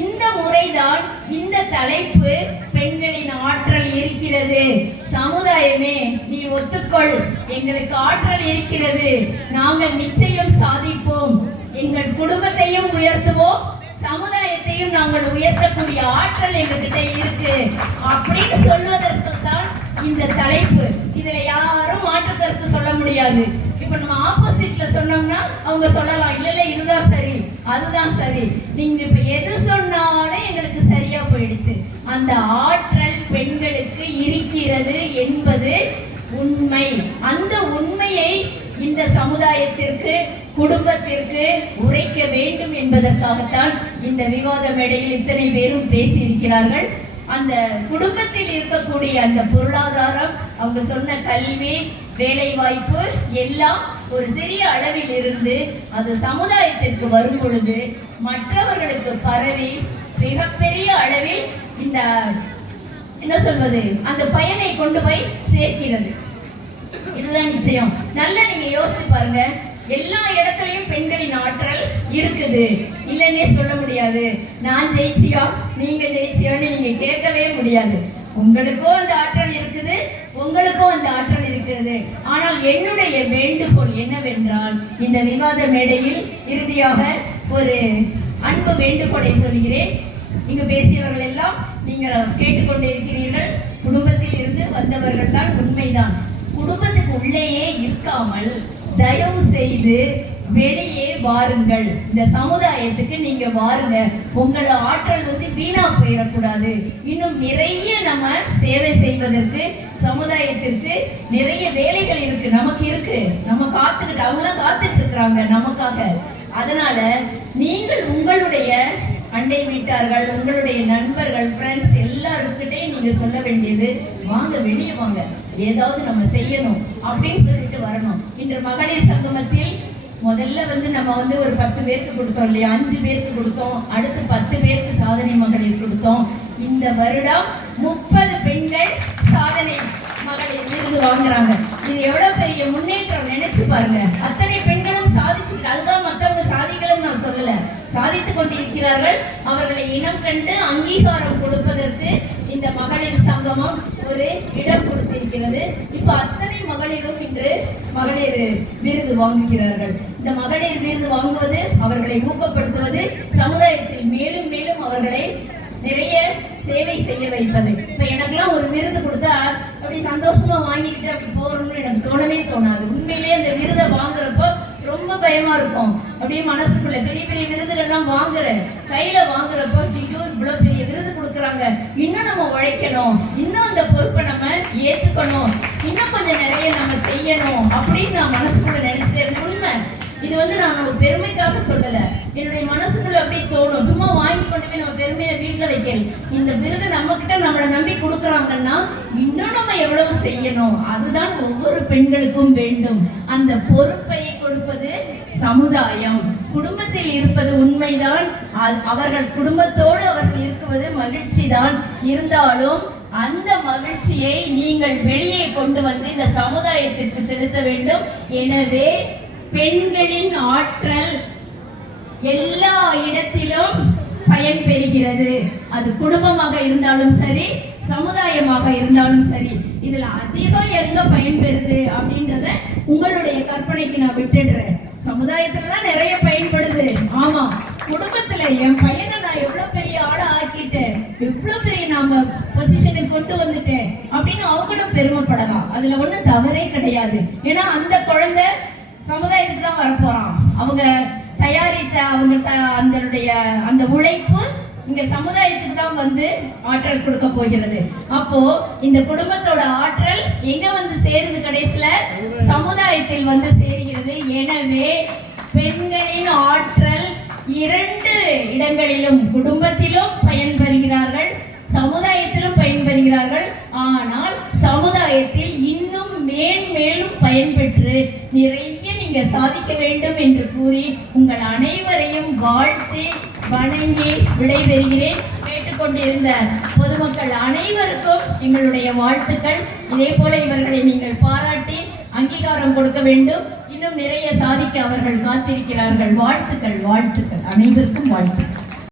இந்த முறைதான், இந்த தலைப்பு பெண்களின் ஆற்றல் இருக்கிறது. சமுதாயமே நீ ஒத்துக்கொள், எங்களுக்கு ஆற்றல் இருக்கிறது, நாங்கள் நிச்சயம் சாதிப்போம், எங்கள் குடும்பத்தையும் உயர்த்துவோம், சமுதாயத்தையும் நாங்கள் உயர்த்தக்கூடிய ஆற்றல் எங்ககிட்ட இருக்கு அப்படின்னு சொல்வதற்கு தான் இந்த தலைப்பு. இதுல யாரும் மாற்று கருத்து சொல்ல முடியாது. இப்ப நம்ம ஆப்போசிட்ல சொன்னோம்னா அவங்க சொல்லலாம், இல்ல இதுதான் சரி, அதுதான் சரி. நீங்க இப்ப எது சொன்னாலும் எங்களுக்கு சரியா போயிடுச்சு. அந்த ஆற்றல் பெண்களுக்கு இருக்கிறது என்பது உண்மை. அந்த உண்மையை இந்த சமுதாயத்திற்கு, குடும்பத்திற்கு உரைக்க வேண்டும் என்பதற்காகத்தான் இந்த விவாத மேடையில் இத்தனை பேரும் பேசியிருக்கிறார்கள். அந்த குடும்பத்தில் இருக்கக்கூடிய அந்த பொருளாதாரம், அவங்க சொன்ன கல்வி, வேலை வாய்ப்பு எல்லாம் ஒரு சிறிய அளவில் இருந்து அது சமுதாயத்திற்கு வரும் பொழுது மற்றவர்களுக்கு பரவி மிகப்பெரிய அளவில் இந்த என்ன சொல்வது அந்த பயனை கொண்டு போய் சேர்க்கிறது. இதுதான் நிச்சயம். நல்லா நீங்க யோசிச்சு பாருங்க. எல்லா இடத்துலயும் பெண்களின் ஆற்றல் இருக்குது, இல்லன்னே சொல்ல முடியாது. நான் ஜெயிச்சியா நீங்க ஜெயிச்சியான்னு நீங்க கேட்கவே முடியாது. உங்களுக்கும் அந்த ஆற்றல் இருக்குது, உங்களுக்கும் அந்த ஆற்றல் இருக்கிறது. ஆனால் என்னுடைய வேண்டுகோள் என்னவென்றால், இந்த விவாத மேடையில் இறுதியாக ஒரு அன்பு வேண்டுகோளை சொல்கிறேன். இங்கு பேசியவர்கள் எல்லாம் நீங்கள் கேட்டுக்கொண்டே இருக்கிறீர்கள். குடும்பத்தில் இருந்து வந்தவர்கள் தான், உண்மைதான். குடும்பத்துக்கு உள்ளேயே இருக்காமல் தயவு செய்து வெளியே வாருங்கள். இந்த சமுதாயத்துக்கு நீங்க வாருங்க. உங்களோட ஆற்றல் வீணா போயிடக்கூடாது. இன்னும் நிறைய நம்ம சேவை செய்வதற்கு, சமுதாயத்திற்கு நிறைய வேலைகள் இருக்கு, நமக்கு இருக்கு. நம்ம காத்துக்கிட்டு, அவங்களாம் காத்துட்டு இருக்கிறாங்க நமக்காக. அதனால நீங்கள் உங்களுடைய அண்டை வீட்டார்கள், உங்களுடைய நண்பர்கள், ஃப்ரெண்ட்ஸ் எல்லாருக்கிட்டையும் நீங்க சொல்ல வேண்டியது, வாங்க வெளியே வாங்க, ஏதாவது நம்ம செய்யணும் அப்படின்னு சொல்லிட்டு வரணும். இன்று மகளிர் சங்கமத்தில் முதல்ல நம்ம ஒரு 10 பேருக்கு கொடுத்தோம் இல்லையா, 5 பேருக்கு கொடுத்தோம். அடுத்து 10 பேருக்கு சாதனை மகளிர் கொடுத்தோம். இந்த வருடம் 30 பெண்கள் சாதனை மகளிர் விருது வாங்குறாங்க. இது எவ்வளவு பெரிய முன்னேற்றம் நினைச்சு பாருங்க. அத்தனை பெண்களும் சாதிச்சுக்கிட்டு, அதுதான் மற்றவங்க சாதிக்கலன்னு நான் சொல்லல, சாதித்துக் கொண்டிருக்கிறார்கள். அவர்களை இனம் கண்டு அங்கீகாரம் கொடுப்பதற்கு இந்த மகளிர் சங்கமம் ஒரு இடம் கொடுத்திருக்கிறது. இப்ப அத்தனை மகளிரும் இன்று மகளிர் விருது வாங்குகிறார்கள். இந்த மகளிர் விருது வாங்குவது, அவர்களை ஊக்கப்படுத்துவது, சமுதாயத்தில் மேலும் மேலும் அவர்களை நிறைய சேவை செய்ய வைப்பது. இப்ப எனக்கெல்லாம் ஒரு விருது கொடுத்தா அப்படி சந்தோஷமா வாங்கிக்கிட்டு அப்படி போறோம்னு எனக்கு தோணவே தோணாது. உண்மையிலேயே அந்த விருதை வாங்குறப்போ ரொம்ப பயமா இருக்கும். அப்படியே மனசுக்குள்ள பெரிய பெரிய விருதுகள்லாம் வாங்குறேன், கையில வாங்குறப்போ ஐயோ இவ்வளவு பெரிய விருது கொடுக்குறாங்க, இன்னும் நம்ம உழைக்கணும், இன்னும் அந்த பொறுப்பை நம்ம ஏத்துக்கணும், இன்னும் கொஞ்சம் நிறைய நம்ம செய்யணும் அப்படின்னு நான் மனசுக்குள்ள நினைச்சிட்டே இருந்தேன். உண்மை இது நான் பெருமைக்காக சொல்லல, என்னுடைய மனசுக்குள்ள அப்படியே தோணும். சும்மா வாங்கி கொண்டு போய் நம்ம பெருமையை வீட்டுல வைக்கல. இந்த விருது நம்ம கிட்ட நம்மளை நம்பி கொடுக்குறாங்கன்னா இன்னும் நம்ம எவ்வளவு செய்யணும். அதுதான் ஒவ்வொரு பெண்களுக்கும் வேண்டும். அந்த பொறுப்பை கொடுப்பது சமுதாயம். குடும்பத்தில் இருப்பது உண்மைதான், அவர்கள் குடும்பத்தோடு அவர்கள் இருக்குவது மகிழ்ச்சி தான். இருந்தாலும் அந்த மகிழ்ச்சியை நீங்கள் வெளியே கொண்டு வந்து இந்த சமுதாயத்திற்கு செலுத்த வேண்டும். எனவே பெண்களின் ஆற்றல் எல்லா இடத்திலும் பயன் பெறுகிறது. அது குடும்பமாக இருந்தாலும் சரி, சமுதாயமாக இருந்தாலும் சரி. இதுல அதிகம் எங்க பயன்பெறுது அப்படின்றத உங்களுடைய கற்பனைக்கு நான் விட்டுடுறேன். சமுதாயத்துலதான் நிறைய பயன்படுது. ஆமா, குடும்பத்துல என் பையனை நான் எவ்வளவு பெரிய ஆளை ஆக்கிட்டேன், எவ்வளவு பெரிய நாம பொசிஷனுக்கு கொண்டு வந்துட்டேன் அப்படின்னு அவங்களும் பெருமைப்படலாம். அதுல ஒண்ணும் தவறே கிடையாது. ஏன்னா அந்த குழந்தை சமுதாயத்துக்கு தான் வரப்போறான். அவங்க தயாரித்த அந்த உழைப்பு இங்க சமுதாயத்துக்கு தான் ஆற்றல் கொடுக்க போகிறது. அப்போ இந்த குடும்பத்தோட ஆற்றல் எங்க சேருது? கடைசியில சமுதாயத்தில் சேருகிறது. எனவே பெண்களின் ஆற்றல் 2 இடங்களிலும், குடும்பத்திலும் பயன்பெறுகிறார்கள், சமுதாயத்திலும் பயன்பெறுகிறார்கள். ஆனால் சமுதாயத்தில் இன்னும் மேன்மேலும் பயன்பெற்று நிறைய நீங்க சாதிக்க வேண்டும் என்று கூறி உங்கள் அனைவரையும் வாழ்த்தி வணங்கி விடைபெறுகிறேன். கேட்டுக்கொண்டிருந்த பொதுமக்கள் அனைவருக்கும் எங்களுடைய வாழ்த்துக்கள். இதே போல இவர்களை நீங்கள் பாராட்டி அங்கீகாரம் கொடுக்க வேண்டும். இன்னும் நிறைய சாதிக்க அவர்கள் காத்திருக்கிறார்கள். வாழ்த்துக்கள், வாழ்த்துக்கள், அனைவருக்கும் வாழ்த்துக்கள்.